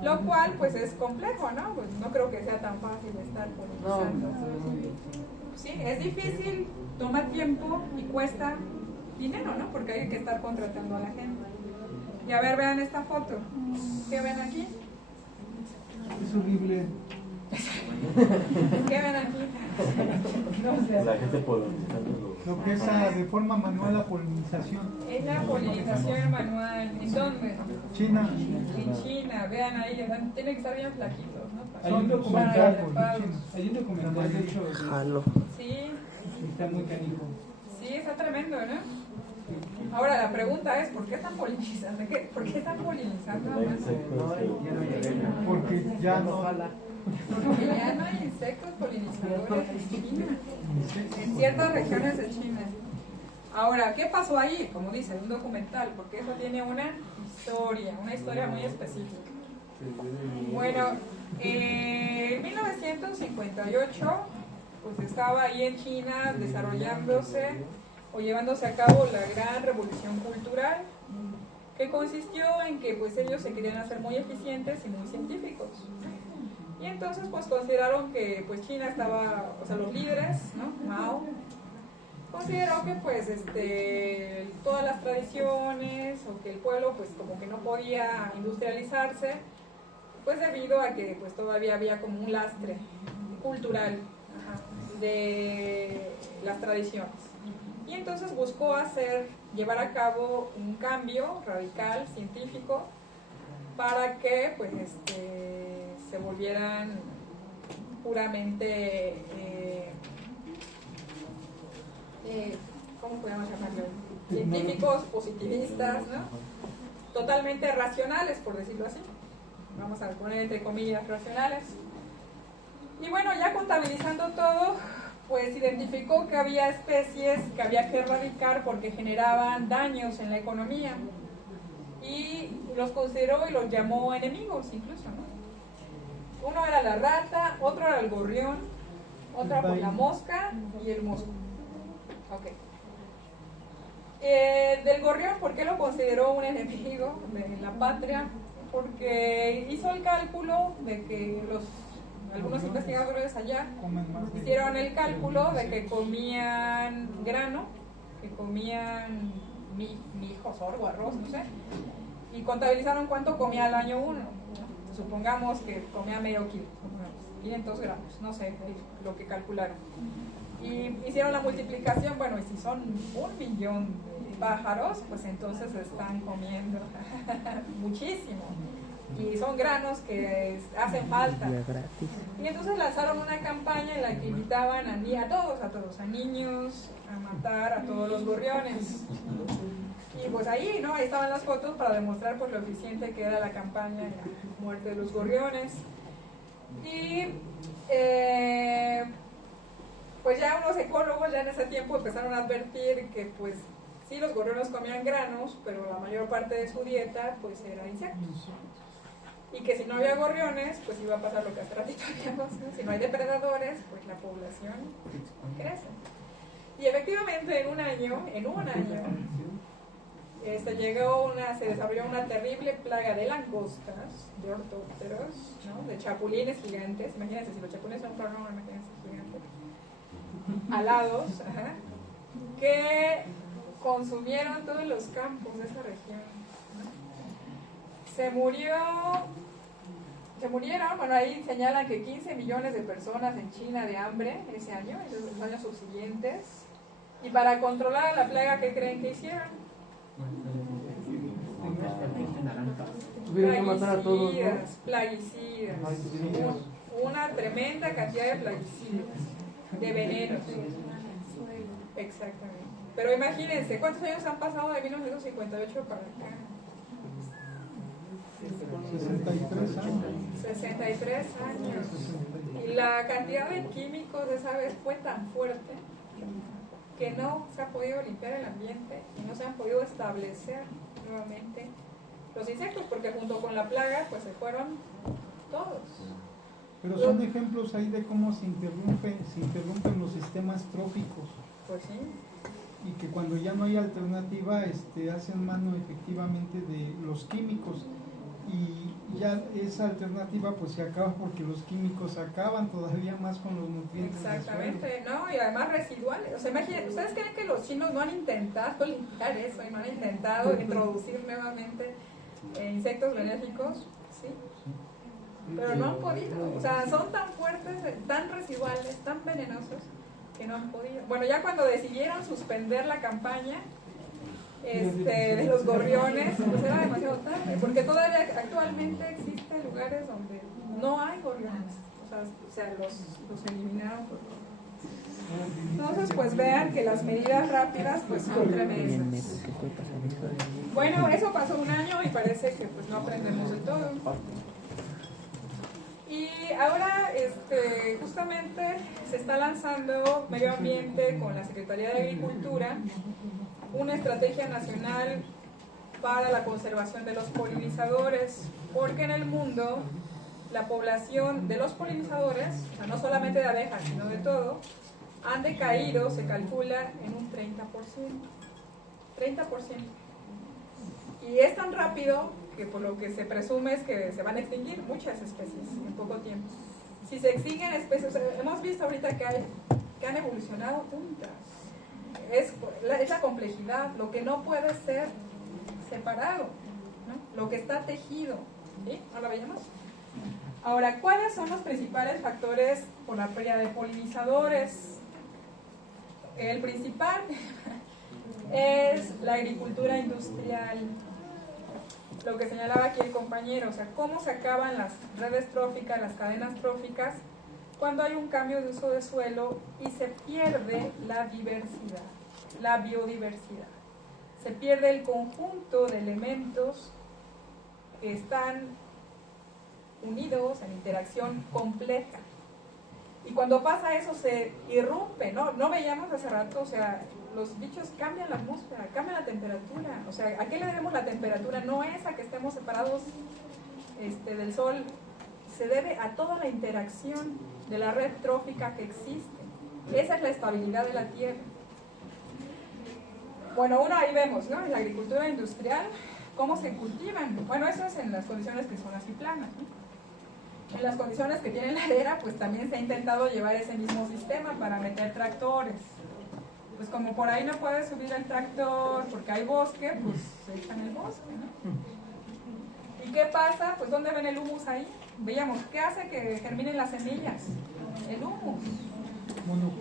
Lo cual pues es complejo, ¿no? Pues no creo que sea tan fácil estar polinizando. Sí, es difícil, toma tiempo y cuesta dinero, ¿no? Porque hay que estar contratando a la gente. Y a ver, vean esta foto. ¿Qué ven aquí? Es horrible. ¿Qué ven aquí? No sé. La gente polinizando Lo que es de forma manual la polinización. Es la polinización manual. ¿En dónde? China. En China. Vean ahí, tienen que estar bien flaquitos, ¿no? Hay un Para documental, trepados. hay un documental de hecho, Sí, está muy canijo. sí, está tremendo, ¿no? Ahora la pregunta es, ¿por qué están polinizando? ¿Por qué están polinizando? Porque ya no. Porque ya no hay insectos polinizadores en China, en ciertas regiones de China. Ahora, ¿qué pasó ahí? Como dice, un documental, porque eso tiene una historia muy específica. Bueno, en 1958, pues estaba ahí en China desarrollándose o llevándose a cabo la gran revolución cultural, que consistió en que pues ellos se querían hacer muy eficientes y muy científicos. Y entonces pues consideraron que pues China estaba, o sea, los líderes, ¿no? Mao consideró que pues todas las tradiciones o que el pueblo pues como que no podía industrializarse, pues debido a que pues todavía había como un lastre cultural, ajá, de las tradiciones. Y entonces buscó llevar a cabo un cambio radical, científico, para que pues se volvieran puramente, ¿cómo podemos llamarlo? Científicos, positivistas, ¿no? Totalmente racionales, por decirlo así. Vamos a poner entre comillas racionales. Y bueno, ya contabilizando todo, pues identificó que había especies que había que erradicar porque generaban daños en la economía. Y los consideró y los llamó enemigos incluso, ¿no? Uno era la rata, otro era el gorrión, otra pues la mosca y el mosco. Okay. Del gorrión, ¿por qué lo consideró un enemigo de la patria? Porque hizo el cálculo de que algunos investigadores allá hicieron el cálculo de que comían grano, que comían mijo, sorgo, arroz, no sé, y contabilizaron cuánto comía al año uno. Supongamos que comía medio kilo, 500 gramos, no sé, lo que calcularon. Y hicieron la multiplicación, bueno, y si son 1 millón de pájaros, pues entonces están comiendo muchísimo. Y son granos que hacen falta. Y entonces lanzaron una campaña en la que invitaban a todos, a niños, a matar a todos los gorriones. Y pues ahí, ¿no? Ahí estaban las fotos para demostrar pues lo eficiente que era la campaña de la muerte de los gorriones. Y pues ya unos ecólogos ya en ese tiempo empezaron a advertir que pues sí, los gorriones comían granos, pero la mayor parte de su dieta pues era insectos. Y que si no había gorriones, pues iba a pasar lo que hace ratito habíamos, ¿no? Si no hay depredadores, pues la población crece. Y efectivamente en un año, se desarrolló una terrible plaga de langostas, de ortópteros, ¿no? De chapulines gigantes. Imagínense, si los chapulines son un programa, imagínense gigantes. Alados, ajá, que consumieron todos los campos de esa región, ¿no? Se murieron, bueno, ahí señalan que 15 millones de personas en China de hambre ese año, en los años subsiguientes. Y para controlar a la plaga, ¿qué creen que hicieron? Tuvieron que matar a todos, ¿no? Plaguicidas, una tremenda cantidad de plaguicidas, de venenos. Exactamente. Pero imagínense, ¿cuántos años han pasado de 1958 para acá? 63 años. 63 años. Y la cantidad de químicos de esa vez fue tan fuerte que no se ha podido limpiar el ambiente y no se han podido establecer nuevamente los insectos, porque junto con la plaga pues se fueron todos. Pero son ejemplos ahí de cómo se interrumpen los sistemas tróficos. Pues sí. Y que cuando ya no hay alternativa, hacen mano efectivamente de los químicos. Y ya esa alternativa pues se acaba porque los químicos acaban todavía más con los nutrientes. Exactamente, ¿no? Y además residuales. O sea, imagínense, ¿ustedes creen que los chinos no han intentado limpiar eso y no han intentado introducir nuevamente insectos benéficos? Sí. Pero no han podido. O sea, son tan fuertes, tan residuales, tan venenosos que no han podido. Bueno, ya cuando decidieron suspender la campaña de los gorriones, pues era demasiado tarde, porque todavía actualmente existen lugares donde no hay gorriones, o sea los eliminaron por todo. Entonces pues vean que las medidas rápidas pues son tremendas. Bueno, eso pasó un año y parece que pues no aprendemos de todo. Y ahora justamente se está lanzando Medio Ambiente con la Secretaría de Agricultura una estrategia nacional para la conservación de los polinizadores, porque en el mundo la población de los polinizadores, o sea, no solamente de abejas, sino de todo, han decaído, se calcula, en un 30%. 30%. Y es tan rápido que por lo que se presume es que se van a extinguir muchas especies en poco tiempo. Si se extinguen especies, hemos visto ahorita que han evolucionado juntas. Es la complejidad, lo que no puede ser separado, ¿no? Lo que está tejido. ¿Sí? ¿No lo veíamos? Ahora, ¿cuáles son los principales factores por la pérdida de polinizadores? El principal es la agricultura industrial. Lo que señalaba aquí el compañero, o sea, cómo se acaban las redes tróficas, las cadenas tróficas, cuando hay un cambio de uso de suelo y se pierde la diversidad, la biodiversidad. Se pierde el conjunto de elementos que están unidos en interacción compleja. Y cuando pasa eso se irrumpe, ¿no? No veíamos hace rato, o sea, los bichos cambian la atmósfera, cambian la temperatura. O sea, ¿a qué le debemos la temperatura? No es a que estemos separados del sol, se debe a toda la interacción de la red trófica que existe. Esa es la estabilidad de la tierra. Bueno, ahí vemos, ¿no? En la agricultura industrial, cómo se cultivan. Bueno, eso es en las condiciones que son así planas, ¿no? En las condiciones que tiene ladera, pues también se ha intentado llevar ese mismo sistema para meter tractores. Pues como por ahí no puede subir el tractor porque hay bosque, pues se echan el bosque, ¿no? ¿Y qué pasa? Pues ¿dónde ven el humus ahí? Veíamos, ¿qué hace que germinen las semillas? El humus.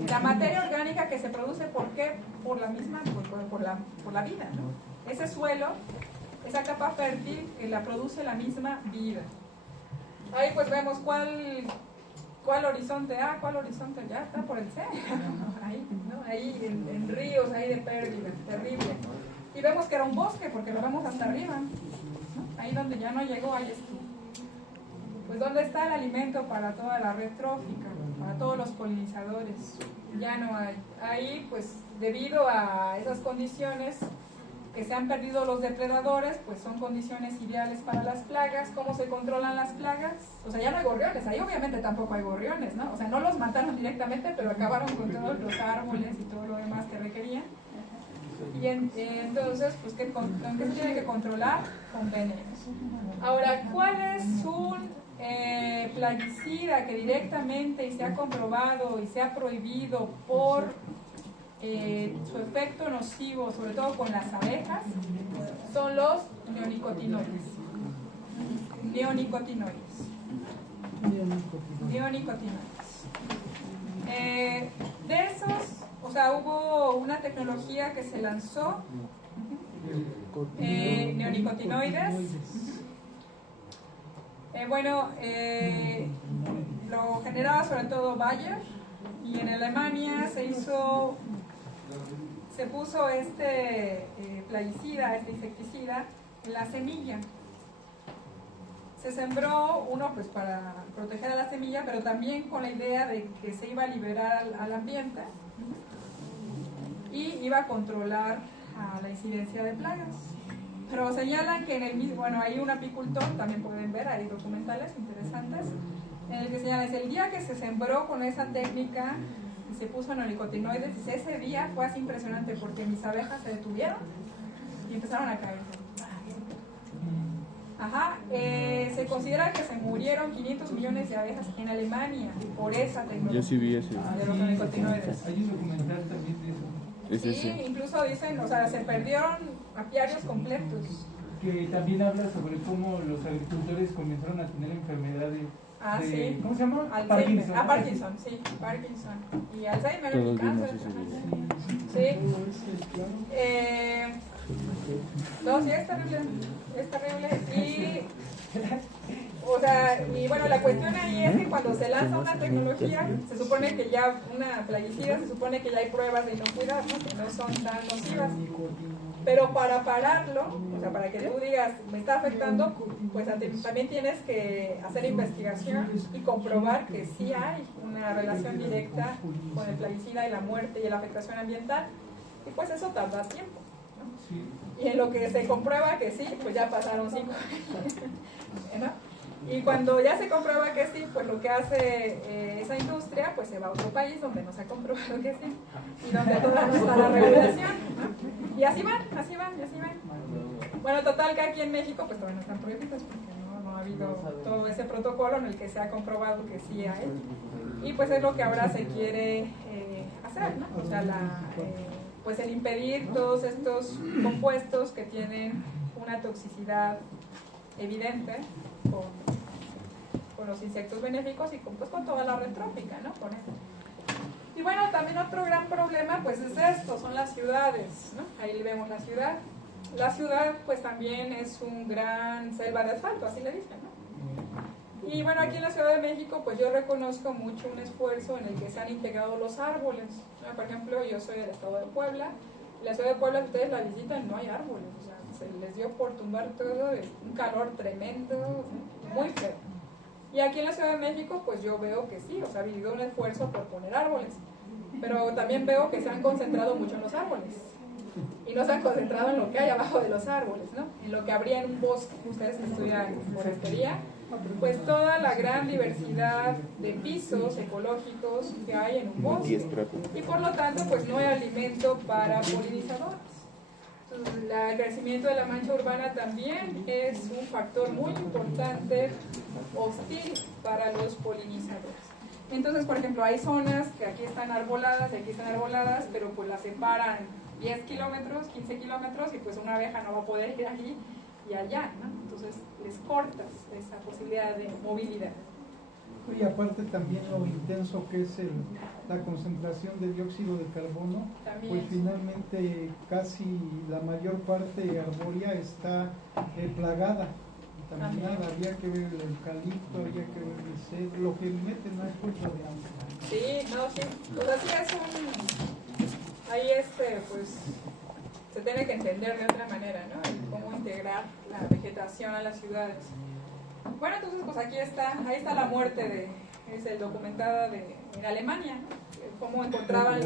La materia orgánica que se produce, ¿por qué? Por la misma, por la vida, ¿no? Ese suelo, esa capa fértil que la produce la misma vida. Ahí pues vemos cuál horizonte A, cuál horizonte ya está por el C. Ahí, ¿no? Ahí en ríos, ahí de pérdida, terrible. Y vemos que era un bosque porque lo vemos hasta arriba, ¿no? Ahí donde ya no llegó, ahí estuvo. Pues ¿dónde está el alimento para toda la red trófica, para todos los polinizadores? Ya no hay. Ahí pues debido a esas condiciones que se han perdido los depredadores, pues son condiciones ideales para las plagas. ¿Cómo se controlan las plagas? O sea, ya no hay gorriones, ahí obviamente tampoco hay gorriones, ¿no? O sea, no los mataron directamente, pero acabaron con todos los árboles y todo lo demás que requerían. Y entonces, pues, ¿qué se tiene que controlar? Con venenos. Ahora, ¿cuál es un plaguicida que directamente y se ha comprobado y se ha prohibido por su efecto nocivo, sobre todo con las abejas? Son los neonicotinoides. De esos, o sea, hubo una tecnología que se lanzó, neonicotinoides. Lo generaba sobre todo Bayer, y en Alemania se puso este plaguicida, este insecticida en la semilla. Se sembró uno pues para proteger a la semilla, pero también con la idea de que se iba a liberar al ambiente y iba a controlar la incidencia de plagas. Pero señalan que en el mismo, bueno, hay un apicultor, también pueden ver, hay documentales interesantes, en el que señalan, es el día que se sembró con esa técnica y se puso neonicotinoides, ese día fue así impresionante porque mis abejas se detuvieron y empezaron a caer. Se considera que se murieron 500 millones de abejas en Alemania por esa tecnología. Yo sí vi ese. De los neonicotinoides. Hay un documental también de eso. Sí, incluso dicen, o sea, se perdieron apiarios completos. Que también habla sobre cómo los agricultores comenzaron a tener enfermedades. Sí. ¿Cómo se llama? Parkinson. Parkinson, sí, Parkinson. Y Alzheimer, Todos cáncer. vimos ese video. Sí. No, sí, es terrible. Es terrible. Y, o sea, y bueno, la cuestión ahí es que cuando se lanza una tecnología, se supone que ya, una plaguicida, se supone que ya hay pruebas de inocuidad, ¿no? Que no son tan nocivas. Pero para pararlo, o sea, para que tú digas, me está afectando, pues también tienes que hacer investigación y comprobar que sí hay una relación directa con el plaguicida y la muerte y la afectación ambiental. Y pues eso tarda tiempo, ¿no? Y en lo que se comprueba que sí, pues ya pasaron 5 años, ¿no? Y cuando ya se comprueba que sí, pues lo que hace esa industria, pues se va a otro país donde no se ha comprobado que sí, y donde todavía no está la regulación, ¿no? Y así van, así van, y así van. Bueno, total que aquí en México pues todavía no están prohibidos porque no ha habido todo ese protocolo en el que se ha comprobado que sí hay. Y pues es lo que ahora se quiere hacer, ¿no? O sea, pues el impedir todos estos compuestos que tienen una toxicidad evidente con los insectos benéficos y pues, con toda la red trófica, ¿no? Con esto. Y bueno, también otro gran problema pues es esto, son las ciudades, ¿no? Ahí vemos la ciudad. La ciudad pues también es un gran selva de asfalto, así le dicen, ¿no? Y bueno, aquí en la Ciudad de México pues yo reconozco mucho un esfuerzo en el que se han integrado los árboles, ¿no? Por ejemplo, yo soy del estado de Puebla, y la Ciudad de Puebla, si ustedes la visitan, no hay árboles, o sea, se les dio por tumbar todo, un calor tremendo, ¿no? Muy feo. Y aquí en la Ciudad de México pues yo veo que sí, o sea, ha habido un esfuerzo por poner árboles, pero también veo que se han concentrado mucho en los árboles. Y no se han concentrado en lo que hay abajo de los árboles, ¿no? En lo que habría en un bosque, ustedes que estudian forestería, pues toda la gran diversidad de pisos ecológicos que hay en un bosque. Y por lo tanto, pues no hay alimento para polinizadores. Entonces, el crecimiento de la mancha urbana también es un factor muy importante, hostil para los polinizadores. Entonces, por ejemplo, hay zonas que aquí están arboladas y aquí están arboladas, pero pues las separan 10 kilómetros, 15 kilómetros y pues una abeja no va a poder ir aquí y allá, ¿no? Entonces les cortas esa posibilidad de movilidad. Y aparte también lo intenso que es la concentración de dióxido de carbono, También. pues finalmente casi la mayor parte arbórea está plagada, contaminada. Había que ver el eucalipto, había que ver el cedro, lo que meten no es culpa de agua. Sí, no, sí. Pues así es ahí pues se tiene que entender de otra manera, ¿no? El cómo integrar la vegetación a las ciudades. Bueno, entonces pues ahí está la muerte documentada en Alemania, ¿no? Cómo encontraban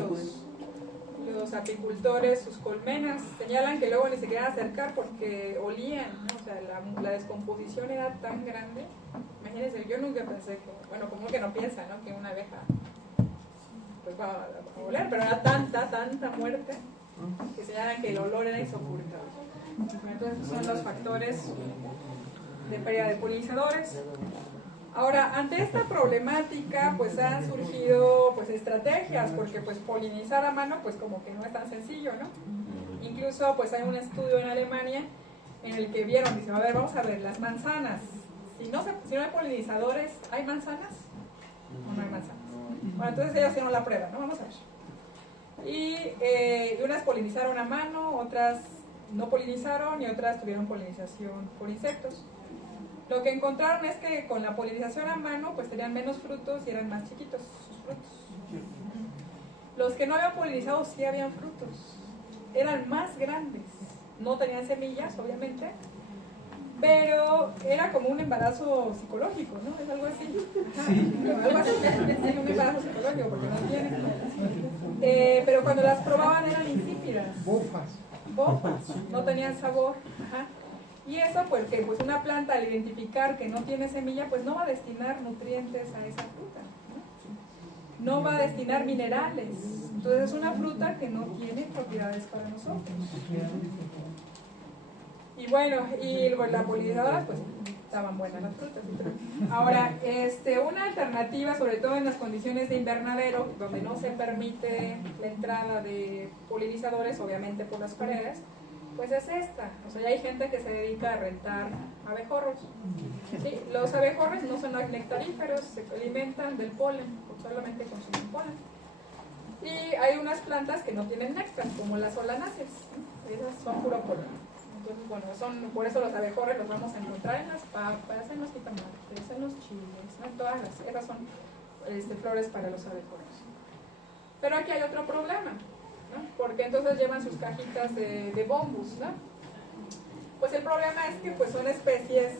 los apicultores sus colmenas. Señalan que luego ni se querían acercar porque olían, ¿no? O sea, la descomposición era tan grande. Imagínense, yo nunca pensé que, bueno, como que no piensa, ¿no? Que una abeja pues va a oler, pero era tanta muerte que señalan que el olor era insoportable. Entonces son los factores de pérdida de polinizadores. Ahora, ante esta problemática pues han surgido pues estrategias, porque pues polinizar a mano pues como que no es tan sencillo, ¿no? Incluso pues hay un estudio en Alemania en el que vieron, dicen, a ver, vamos a ver, las manzanas, si no hay polinizadores, ¿hay manzanas o no hay manzanas? Bueno, entonces ellos hicieron la prueba, ¿no? Vamos a ver. Y unas polinizaron a mano, otras no polinizaron y otras tuvieron polinización por insectos. Lo que encontraron es que con la polinización a mano pues tenían menos frutos y eran más chiquitos sus frutos. Los que no habían polinizado sí habían frutos, eran más grandes, no tenían semillas obviamente, pero era como un embarazo psicológico, ¿no? Es algo así. Sí. Algo así, sí, un embarazo psicológico porque no tienen. Pero cuando las probaban eran insípidas. Bofas, no tenían sabor. Ajá. Y eso porque pues una planta al identificar que no tiene semilla pues no va a destinar nutrientes a esa fruta, no va a destinar minerales. Entonces es una fruta que no tiene propiedades para nosotros. Y bueno, y la polinizadora pues estaban buenas las frutas. Ahora, una alternativa, sobre todo en las condiciones de invernadero, donde no se permite la entrada de polinizadores, obviamente por las paredes, pues es esta. O sea, ya hay gente que se dedica a rentar abejorros. Sí, los abejorros no son nectaríferos, se alimentan del polen, solamente consumen polen. Y hay unas plantas que no tienen néctar, como las solanáceas, ¿no? Esas son puro polen. Entonces, bueno, por eso los abejorros los vamos a encontrar en las papas, en los jitomates, en los chiles, ¿no? Todas esas son flores para los abejorros. Pero aquí hay otro problema, ¿no? Porque entonces llevan sus cajitas de bombus, ¿no? Pues el problema es que pues son especies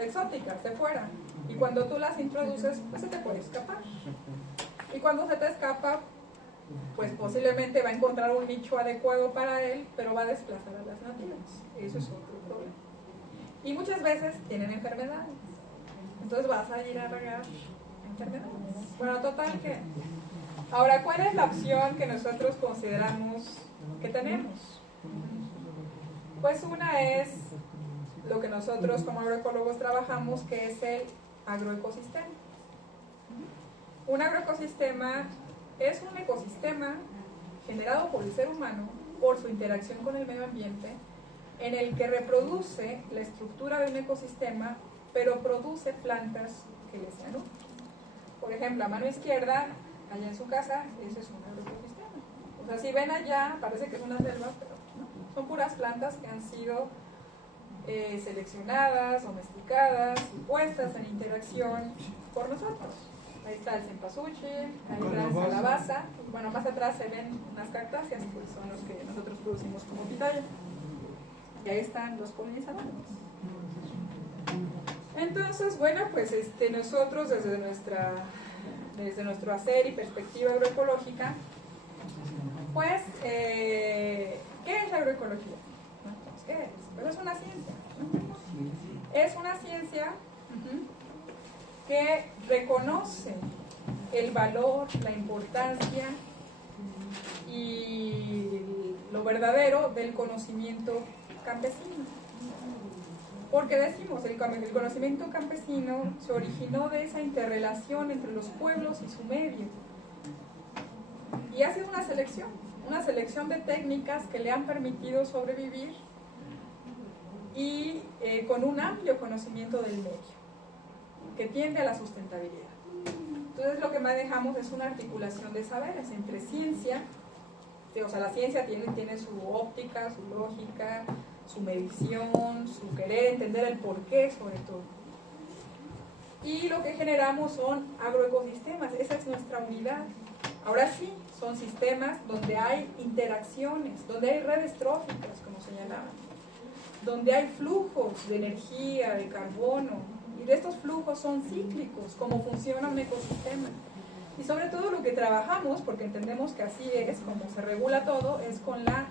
exóticas de fuera y cuando tú las introduces pues se te puede escapar y cuando se te escapa pues posiblemente va a encontrar un nicho adecuado para él, pero va a desplazar a las nativas. Eso es otro problema. Y muchas veces tienen enfermedades. entonces vas a ir a regar enfermedades. Bueno, total que... Ahora, ¿cuál es la opción que nosotros consideramos que tenemos? Pues una es lo que nosotros como agroecólogos trabajamos, que es el agroecosistema. Un agroecosistema es un ecosistema generado por el ser humano, por su interacción con el medio ambiente, en el que reproduce la estructura de un ecosistema, pero produce plantas que le sean útiles. Por ejemplo, a mano izquierda, allá en su casa, ese es un agroecosistema. O sea, si ven allá, parece que es una selva, pero no, son puras plantas que han sido seleccionadas, domesticadas y puestas en interacción por nosotros. Ahí está el cempasúchil, ahí está la calabaza, bueno, más atrás se ven unas cactáceas, pues son los que nosotros producimos como pitaya. Y ahí están los polinizadores. Entonces, bueno, pues nosotros desde nuestro hacer y perspectiva agroecológica, pues, ¿qué es la agroecología? ¿Qué es? Pues es una ciencia, ¿no? Es una ciencia que reconoce el valor, la importancia y lo verdadero del conocimiento campesino. Porque decimos, el conocimiento campesino se originó de esa interrelación entre los pueblos y su medio. Y ha sido una selección de técnicas que le han permitido sobrevivir y con un amplio conocimiento del medio, que tiende a la sustentabilidad. Entonces lo que manejamos es una articulación de saberes entre ciencia, o sea, la ciencia tiene su óptica, su lógica, su medición, su querer entender el porqué sobre todo. Y lo que generamos son agroecosistemas, esa es nuestra unidad. Ahora sí, son sistemas donde hay interacciones, donde hay redes tróficas, como señalaban, donde hay flujos de energía, de carbono, y de estos flujos son cíclicos, como funciona un ecosistema. Y sobre todo lo que trabajamos, porque entendemos que así es como se regula todo, es con la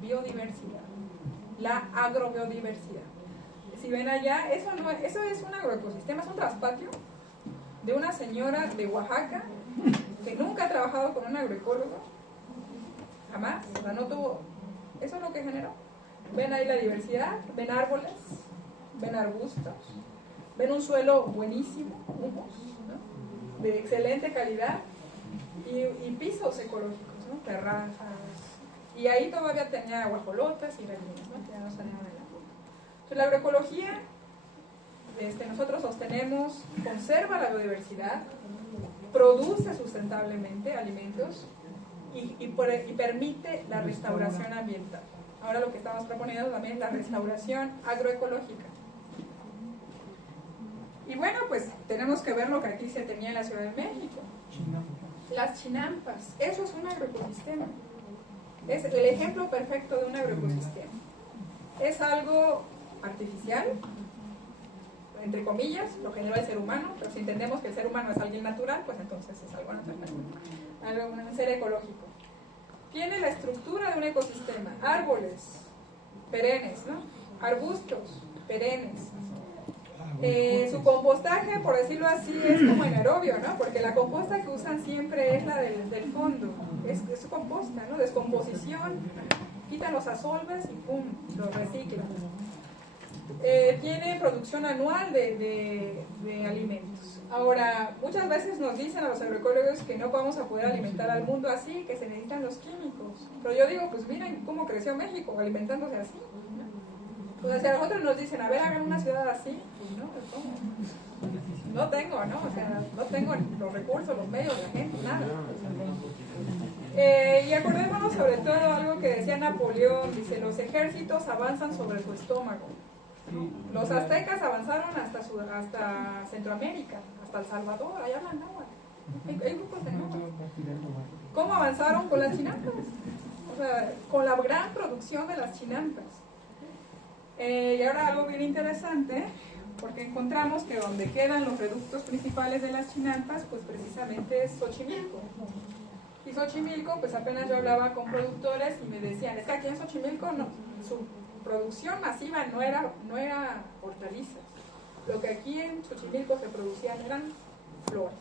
biodiversidad, la agrobiodiversidad. Si ven allá, eso es un agroecosistema, es un traspatio de una señora de Oaxaca que nunca ha trabajado con un agroecólogo, jamás, o sea, no tuvo, eso es lo que generó. Ven ahí la diversidad, ven árboles, ven arbustos, ven un suelo buenísimo, humus, ¿no? De excelente calidad y pisos ecológicos, ¿no? Terrazas, y ahí todavía tenía guajolotas y gallinas, ¿no? Que ya no salían de la punta. Entonces la agroecología, nosotros sostenemos, conserva la biodiversidad, produce sustentablemente alimentos y permite la restauración ambiental. Ahora lo que estamos proponiendo también es la restauración agroecológica. Y bueno, pues tenemos que ver lo que aquí se tenía en la Ciudad de México. Las chinampas, eso es un agroecosistema. Es el ejemplo perfecto de un agroecosistema. Es algo artificial, entre comillas, lo generó el ser humano, pero si entendemos que el ser humano es alguien natural, pues entonces es algo natural, un ser ecológico. Tiene la estructura de un ecosistema, árboles perennes, ¿no? Arbustos perennes. Su compostaje, por decirlo así, es como anaerobio, ¿no? Porque la composta que usan siempre es la del fondo, es composta, ¿no? Descomposición, quitan los asolves y ¡pum!, los reciclan. Tiene producción anual de alimentos. Ahora, muchas veces nos dicen a los agroecólogos que no vamos a poder alimentar al mundo así, que se necesitan los químicos. Pero yo digo, pues miren cómo creció México alimentándose así. O sea, si a nosotros nos dicen, a ver, hagan una ciudad así, pues no, ¿cómo? No tengo, ¿no? O sea, no tengo los recursos, los medios, la gente, nada. Y acordémonos sobre todo algo que decía Napoleón, dice, los ejércitos avanzan sobre su estómago. Los aztecas avanzaron hasta Centroamérica, hasta El Salvador, allá hablan náhuatl. Hay grupos de náhuatl. ¿Cómo avanzaron con las chinampas? O sea, con la gran producción de las chinampas. Y ahora algo bien interesante, porque encontramos que donde quedan los reductos principales de las chinampas, pues precisamente es Xochimilco. Y Xochimilco, pues apenas yo hablaba con productores y me decían, es que aquí en Xochimilco no, su producción masiva no era hortalizas, Lo que aquí en Xochimilco se producían eran flores.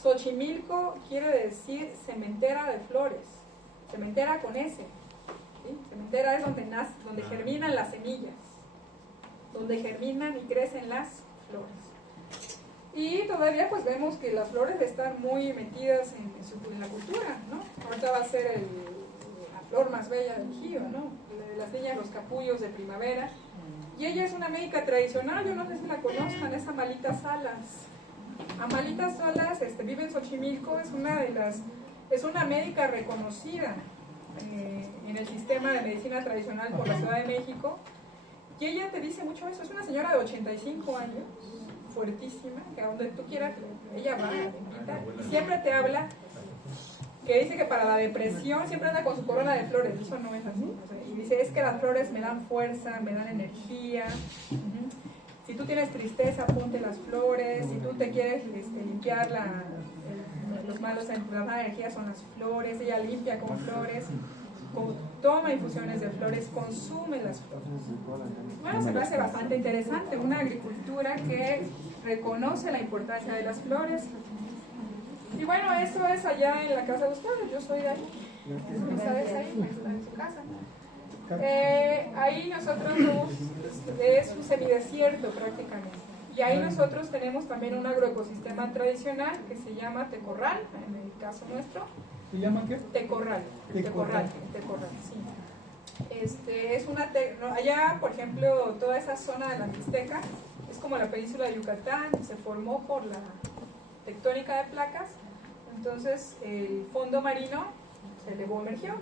Xochimilco quiere decir cementera de flores, cementera con S, ¿sí? Cementera es donde nace, donde germinan las semillas, donde germinan y crecen las flores. Y todavía pues vemos que las flores están muy metidas en la cultura, ¿no? Ahorita va a ser la flor más bella del Gío, ¿no? Las niñas, los capullos de primavera. Y ella es una médica tradicional, yo no sé si la conozcan, es Amalita Salas. Amalita Salas vive en Xochimilco, es una médica reconocida en el sistema de medicina tradicional por la Ciudad de México. Y ella te dice mucho eso, es una señora de 85 años, fuertísima, que a donde tú quieras, ella va, te invita, y siempre te habla, que dice que para la depresión siempre anda con su corona de flores, eso no es así, o sea, y dice, es que las flores me dan fuerza, me dan energía, si tú tienes tristeza, ponte las flores, si tú te quieres limpiar los malos, las malas energías son las flores, ella limpia con flores, toma infusiones de flores, consume las flores. Bueno, se me hace bastante interesante, una agricultura que reconoce la importancia de las flores. Y bueno, eso es allá en la casa de ustedes, yo soy de ahí. ¿Sabes ahí? Está en su casa. Ahí nosotros es un semidesierto prácticamente. Y ahí nosotros tenemos también un agroecosistema tradicional que se llama tecorral, en el caso nuestro. ¿Se llama qué? Tecorral, sí. Es allá, por ejemplo, toda esa zona de la Mixteca es como la península de Yucatán, se formó por la tectónica de placas, entonces el fondo marino se elevó, emergió.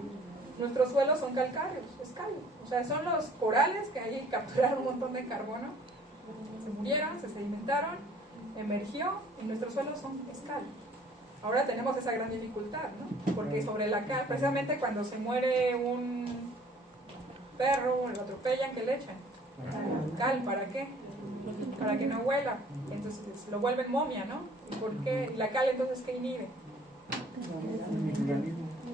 Nuestros suelos son calcáreos, es caldo, o sea, son los corales que ahí capturaron un montón de carbono, se murieron, se sedimentaron, emergió y nuestros suelos son caldo. Ahora tenemos esa gran dificultad, ¿no? Porque sobre la cal, precisamente cuando se muere un perro, lo atropellan, ¿qué le echan? Cal, ¿para qué? Para que no huela, entonces lo vuelven momia, ¿no? ¿Y por qué? ¿La cal entonces qué inhibe?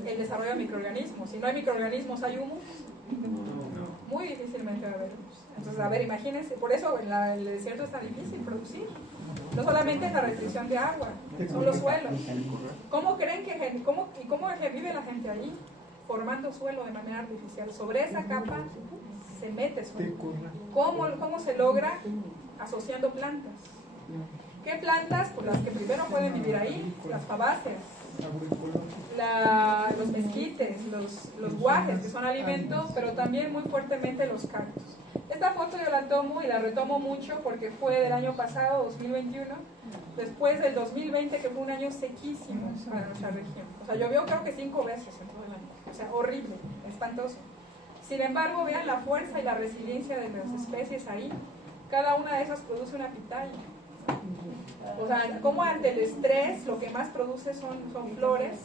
El desarrollo de microorganismos. Si no hay microorganismos, ¿hay humus? Muy difícilmente va a haber humus. Entonces, a ver, imagínense, por eso en el desierto es tan difícil producir. No solamente es la restricción de agua, son los suelos. ¿Cómo creen que cómo vive la gente allí? Formando suelo de manera artificial. Sobre esa capa se mete suelo. ¿Cómo se logra? Asociando plantas. ¿Qué plantas? Pues las que primero pueden vivir ahí, las fabáceas, los mezquites, los guajes, que son alimentos, pero también muy fuertemente los cactus. Esta foto yo la tomo y la retomo mucho porque fue del año pasado, 2021, después del 2020, que fue un año sequísimo para nuestra región. O sea, llovió creo que 5 veces en todo el año. O sea, horrible, espantoso. Sin embargo, vean la fuerza y la resiliencia de las especies ahí. Cada una de esas produce una pitaya. O sea, como ante el estrés lo que más produce son flores.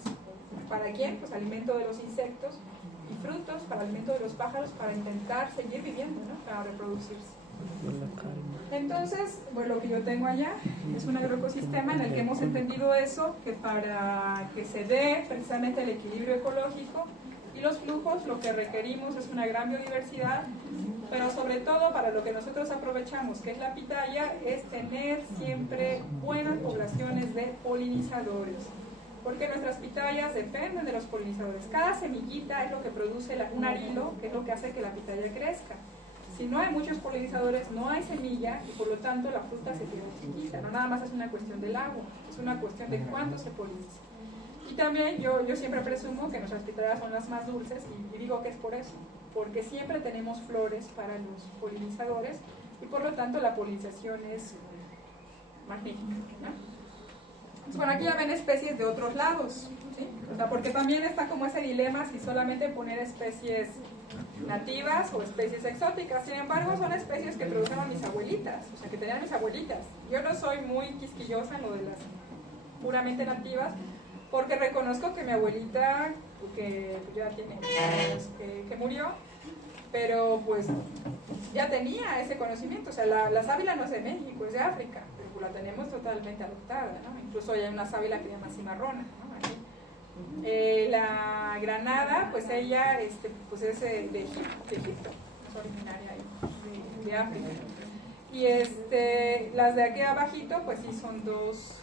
¿Para quién? Pues alimento de los insectos, y frutos para alimento de los pájaros, para intentar seguir viviendo, ¿no? Para reproducirse. Entonces, pues lo que yo tengo allá es un agroecosistema en el que hemos entendido eso, que para que se dé precisamente el equilibrio ecológico y los flujos, lo que requerimos es una gran biodiversidad, pero sobre todo para lo que nosotros aprovechamos, que es la pitaya, es tener siempre buenas poblaciones de polinizadores, porque nuestras pitayas dependen de los polinizadores. Cada semillita es lo que produce un arilo, que es lo que hace que la pitaya crezca. Si no hay muchos polinizadores, no hay semilla y por lo tanto la fruta se queda chiquita. No nada más es una cuestión del agua, es una cuestión de cuánto se poliniza. Y también yo siempre presumo que nuestras pitayas son las más dulces y digo que es por eso, porque siempre tenemos flores para los polinizadores y por lo tanto la polinización es magnífica, ¿no? Bueno, aquí ya ven especies de otros lados, ¿sí? O sea, porque también está como ese dilema si solamente poner especies nativas o especies exóticas. Sin embargo, son especies que produjeron mis abuelitas, o sea, que tenían mis abuelitas. Yo no soy muy quisquillosa en lo de las puramente nativas, porque reconozco que mi abuelita, que ya tiene años que murió, pero pues ya tenía ese conocimiento. O sea, la sábila no es de México, es de África, pero pues la tenemos totalmente adoptada, ¿no? Incluso hay una sábila que se llama cimarrona, ¿no? Aquí. La granada, pues ella pues es de Egipto, es originaria de África. Y las de aquí abajito, pues sí son dos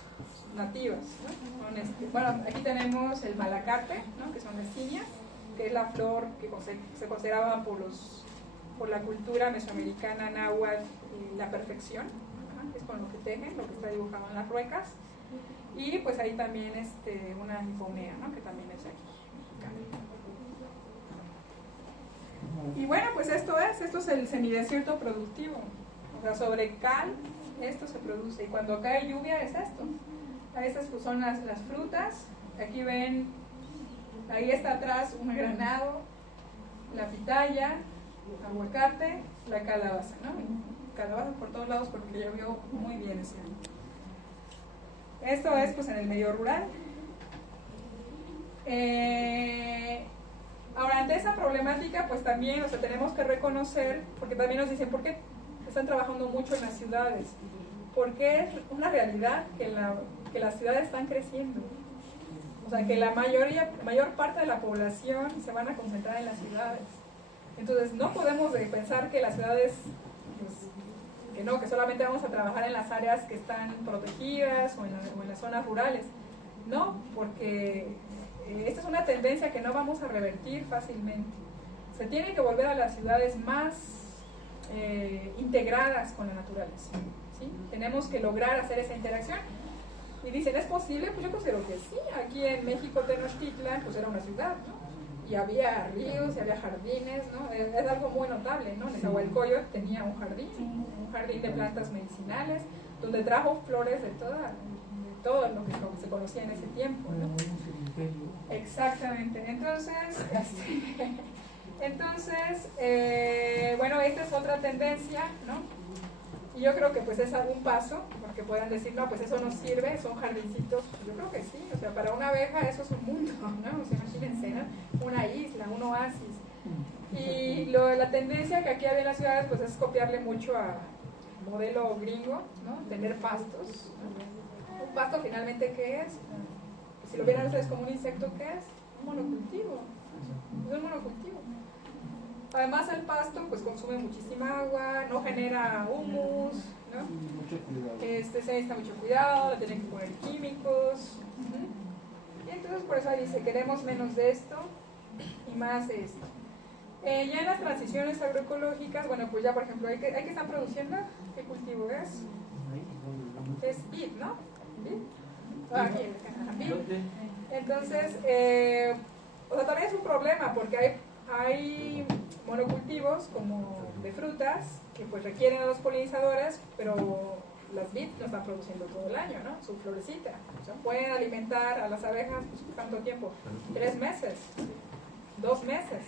nativas, ¿no? Bueno, aquí tenemos el malacate, ¿no? Que son esquinias, que es la flor que se consideraba por la cultura mesoamericana náhuatl la perfección, ¿no? Que es con lo que tejen, lo que está dibujado en las ruecas. Y pues ahí también una hipomea, ¿no? Que también es aquí. Y bueno, pues esto es el semidesierto productivo. O sea, sobre cal, esto se produce. Y cuando cae lluvia es esto. Estas pues son las frutas. Aquí ven, ahí está atrás un granado, la pitaya, aguacate, la calabaza, ¿no? Calabaza por todos lados porque llovió muy bien ese año. Esto es pues en el medio rural. Ahora, ante esa problemática, pues también, o sea, tenemos que reconocer, porque también nos dicen, ¿por qué están trabajando mucho en las ciudades? Porque es una realidad que las ciudades están creciendo. O sea, que la mayor parte de la población se van a concentrar en las ciudades. Entonces, no podemos pensar que las ciudades, pues, que solamente vamos a trabajar en las áreas que están protegidas o en las zonas rurales. No, porque esta es una tendencia que no vamos a revertir fácilmente. Se tiene que volver a las ciudades más integradas con la naturaleza, ¿sí? Tenemos que lograr hacer esa interacción. Y dicen, ¿es posible? Pues yo considero que sí. Aquí en México, Tenochtitlan, pues era una ciudad, ¿no? Y había ríos, y había jardines, ¿no? Es algo muy notable, ¿no? Nezahualcóyotl tenía un jardín de plantas medicinales, donde trajo flores de todo lo que se conocía en ese tiempo, ¿no? Exactamente. Entonces, bueno, esta es otra tendencia, ¿no? Y yo creo que pues es algún paso, porque puedan decir, no, pues eso no sirve, son jardincitos. Yo creo que sí, o sea, para una abeja eso es un mundo, ¿no? O sea, imagínense, ¿no? Una isla, un oasis. Y la tendencia que aquí había en las ciudades pues es copiarle mucho al modelo gringo, ¿no? Tener pastos, ¿no? Un pasto finalmente, ¿qué es? Si lo vieran ustedes como un insecto, ¿qué es? Un monocultivo. Es un monocultivo. Además el pasto pues consume muchísima agua, no genera humus, ¿no? Mucho cuidado. Se necesita mucho cuidado, le tienen que poner químicos. Y entonces por eso ahí dice, queremos menos de esto y más de esto. Ya en las transiciones agroecológicas, bueno, pues ya por ejemplo, ¿hay que están produciendo? ¿Qué cultivo es? Es vid, ¿no? ¿Vid? Aquí, vid. Entonces, o sea, también es un problema porque hay monocultivos como de frutas que pues requieren a los polinizadores, pero las vid no están produciendo todo el año, ¿no? Su florecita. O sea, pueden alimentar a las abejas pues, ¿cuánto tiempo? 3 meses, 2 meses.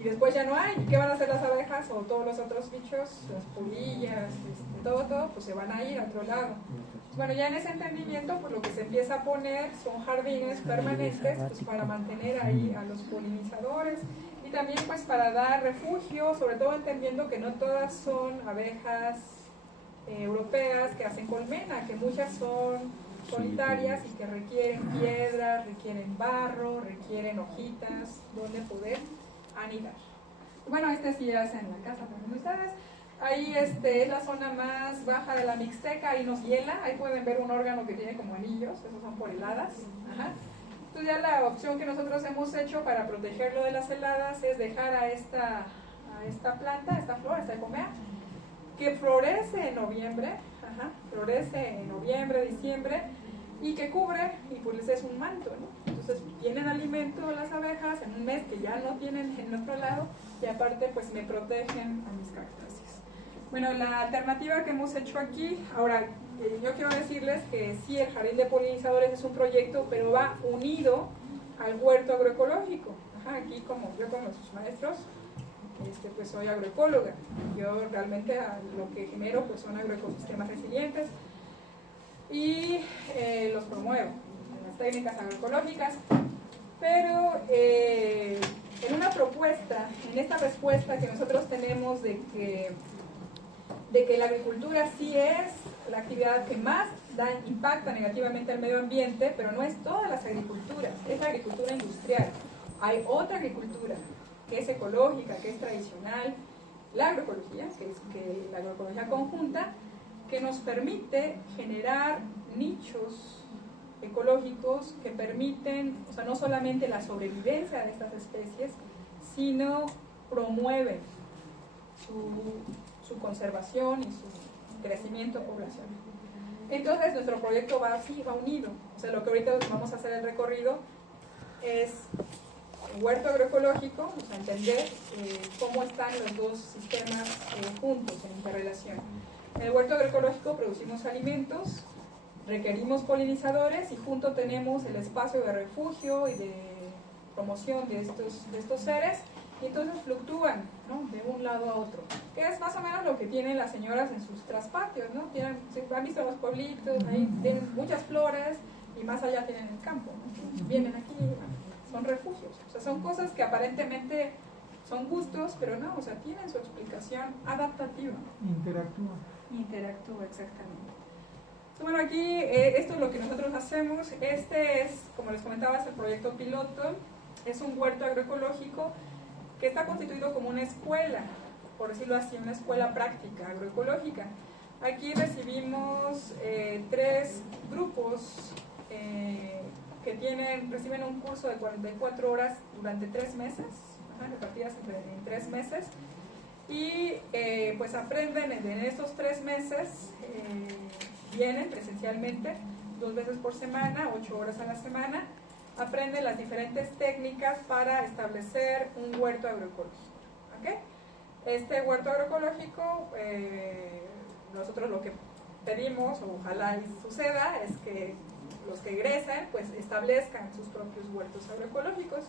Y después ya no hay. ¿Qué van a hacer las abejas o todos los otros bichos? Las polillas, todo, pues se van a ir a otro lado. Bueno, ya en ese entendimiento, pues lo que se empieza a poner son jardines permanentes pues, para mantener ahí a los polinizadores y también pues para dar refugio, sobre todo entendiendo que no todas son abejas europeas que hacen colmena, que muchas son solitarias y que requieren piedras, requieren barro, requieren hojitas donde poder anidar. Bueno, sí es en la casa también de ustedes. Ahí es la zona más baja de la Mixteca, ahí nos hiela, ahí pueden ver un órgano que tiene como anillos, esos son por heladas. Ajá. Entonces ya la opción que nosotros hemos hecho para protegerlo de las heladas es dejar a esta planta, esta flor, esta hipomea, que florece en noviembre, diciembre, y que cubre, y pues es un manto, ¿no? Entonces tienen alimento las abejas en un mes que ya no tienen en otro lado, y aparte pues me protegen a mis cactáceas. Bueno, la alternativa que hemos hecho aquí, ahora yo quiero decirles que sí, el jardín de polinizadores es un proyecto, pero va unido al huerto agroecológico. Ajá, aquí como sus maestros, pues soy agroecóloga. Yo realmente lo que genero pues son agroecosistemas resilientes y los promuevo en las técnicas agroecológicas, pero en una propuesta, en esta respuesta que nosotros tenemos de que la agricultura sí es la actividad que más impacta negativamente al medio ambiente, pero no es todas las agriculturas, es la agricultura industrial. Hay otra agricultura que es ecológica, que es tradicional, la agroecología, que la agroecología conjunta, que nos permite generar nichos ecológicos que permiten, o sea, no solamente la sobrevivencia de estas especies, sino promueven su conservación y su crecimiento poblacional. Entonces nuestro proyecto va así, va unido. O sea, lo que ahorita vamos a hacer el recorrido es huerto agroecológico, o sea, entender cómo están los dos sistemas juntos en interrelación. En el huerto agroecológico producimos alimentos, requerimos polinizadores y junto tenemos el espacio de refugio y de promoción de estos seres, y entonces fluctúan, ¿no?, de un lado a otro, que es más o menos lo que tienen las señoras en sus traspatios, ¿no? Han visto los pueblitos, ahí tienen muchas flores y más allá tienen el campo, ¿no? Entonces, vienen aquí, son refugios, o sea, son cosas que aparentemente son gustos, pero no, o sea, tienen su explicación adaptativa. Interactúa, exactamente. Bueno, aquí esto es lo que nosotros hacemos. Este es, como les comentaba, es el proyecto piloto. Es un huerto agroecológico que está constituido como una escuela, por decirlo así, una escuela práctica agroecológica. Aquí recibimos 3 grupos que reciben un curso de 44 horas durante 3 meses, repartidas en 3 meses, y pues aprenden en estos 3 meses, vienen presencialmente 2 veces por semana, 8 horas a la semana, aprenden las diferentes técnicas para establecer un huerto agroecológico. ¿Okay? Este huerto agroecológico, nosotros lo que pedimos, o ojalá suceda, es que los que egresen pues establezcan sus propios huertos agroecológicos.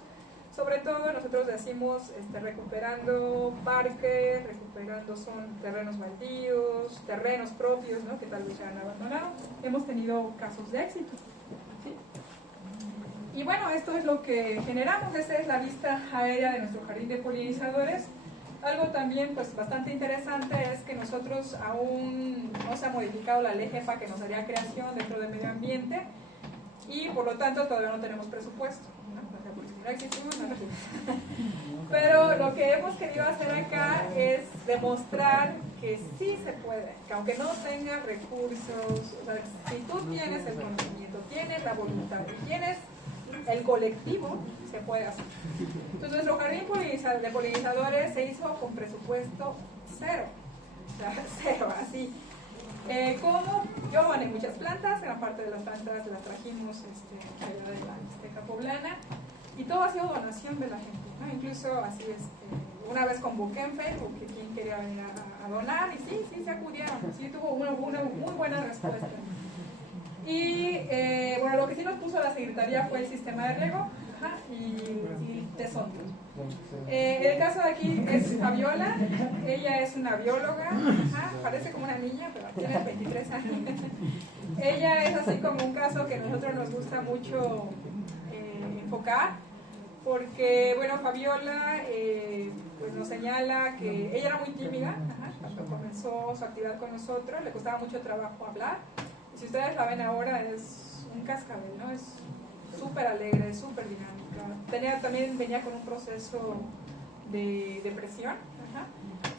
Sobre todo nosotros decimos recuperando parques, recuperando terrenos baldíos, terrenos propios, ¿no?, que tal vez se han abandonado. Hemos tenido casos de éxito. ¿Sí? Y bueno, esto es lo que generamos. Esta es la vista aérea de nuestro jardín de polinizadores. Algo también pues bastante interesante es que nosotros aún no se ha modificado la ley JEFA que nos daría creación dentro del medio ambiente, y por lo tanto todavía no tenemos presupuesto, ¿no? No existimos, no existimos. Pero lo que hemos querido hacer acá es demostrar que sí se puede, que aunque no tengas recursos, o sea, si tú tienes el conocimiento, tienes la voluntad y tienes el colectivo, se puede hacer. Entonces nuestro jardín de polinizadores se hizo con presupuesto cero, o sea, cero, así. Como yo gané muchas plantas, gran parte de las plantas las trajimos allá de la Mixteca poblana, y todo ha sido donación de la gente, ¿no? Incluso así, una vez convoqué en Facebook que quien quería venir a donar, y sí se acudieron, sí tuvo una muy buena respuesta. Y bueno, lo que sí nos puso la Secretaría fue el sistema de riego y tesón. El caso de aquí es Fabiola. Ella es una bióloga, parece como una niña, pero tiene 23 años. Ella es así como un caso que a nosotros nos gusta mucho enfocar, porque bueno, Fabiola pues nos señala que ella era muy tímida cuando comenzó su actividad con nosotros, le costaba mucho trabajo hablar. Si ustedes la ven ahora, es un cascabel, ¿no? Es súper alegre, súper dinámica. También venía con un proceso de depresión,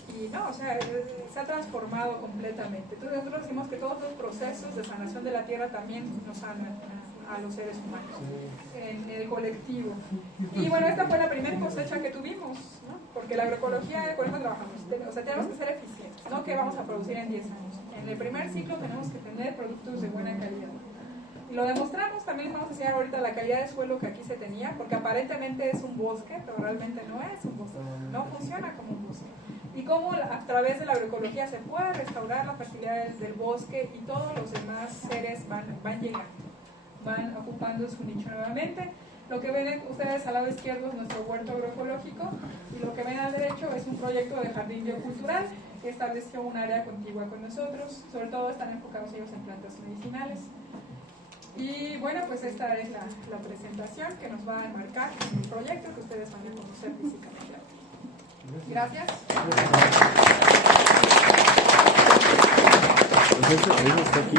y no, o sea, se ha transformado completamente. Entonces nosotros decimos que todos los procesos de sanación de la tierra también nos sanan a los seres humanos, en el colectivo. Y bueno, esta fue la primera cosecha que tuvimos, ¿no? Porque la agroecología, con eso trabajamos, o sea, tenemos que ser eficientes, no que vamos a producir en 10 años. En el primer ciclo tenemos que tener productos de buena calidad. Y lo demostramos. También vamos a enseñar ahorita la calidad de suelo que aquí se tenía, porque aparentemente es un bosque, pero realmente no es un bosque, no funciona como un bosque. Y cómo a través de la agroecología se puede restaurar las fertilidades del bosque, y todos los demás seres van llegando, van ocupando su nicho nuevamente. Lo que ven ustedes al lado izquierdo es nuestro huerto agroecológico, y lo que ven al derecho es un proyecto de jardín biocultural que estableció un área contigua con nosotros. Sobre todo están enfocados ellos en plantas medicinales. Y bueno, pues esta es la presentación que nos va a enmarcar el proyecto que ustedes van a conocer físicamente. Gracias. Eso está aquí.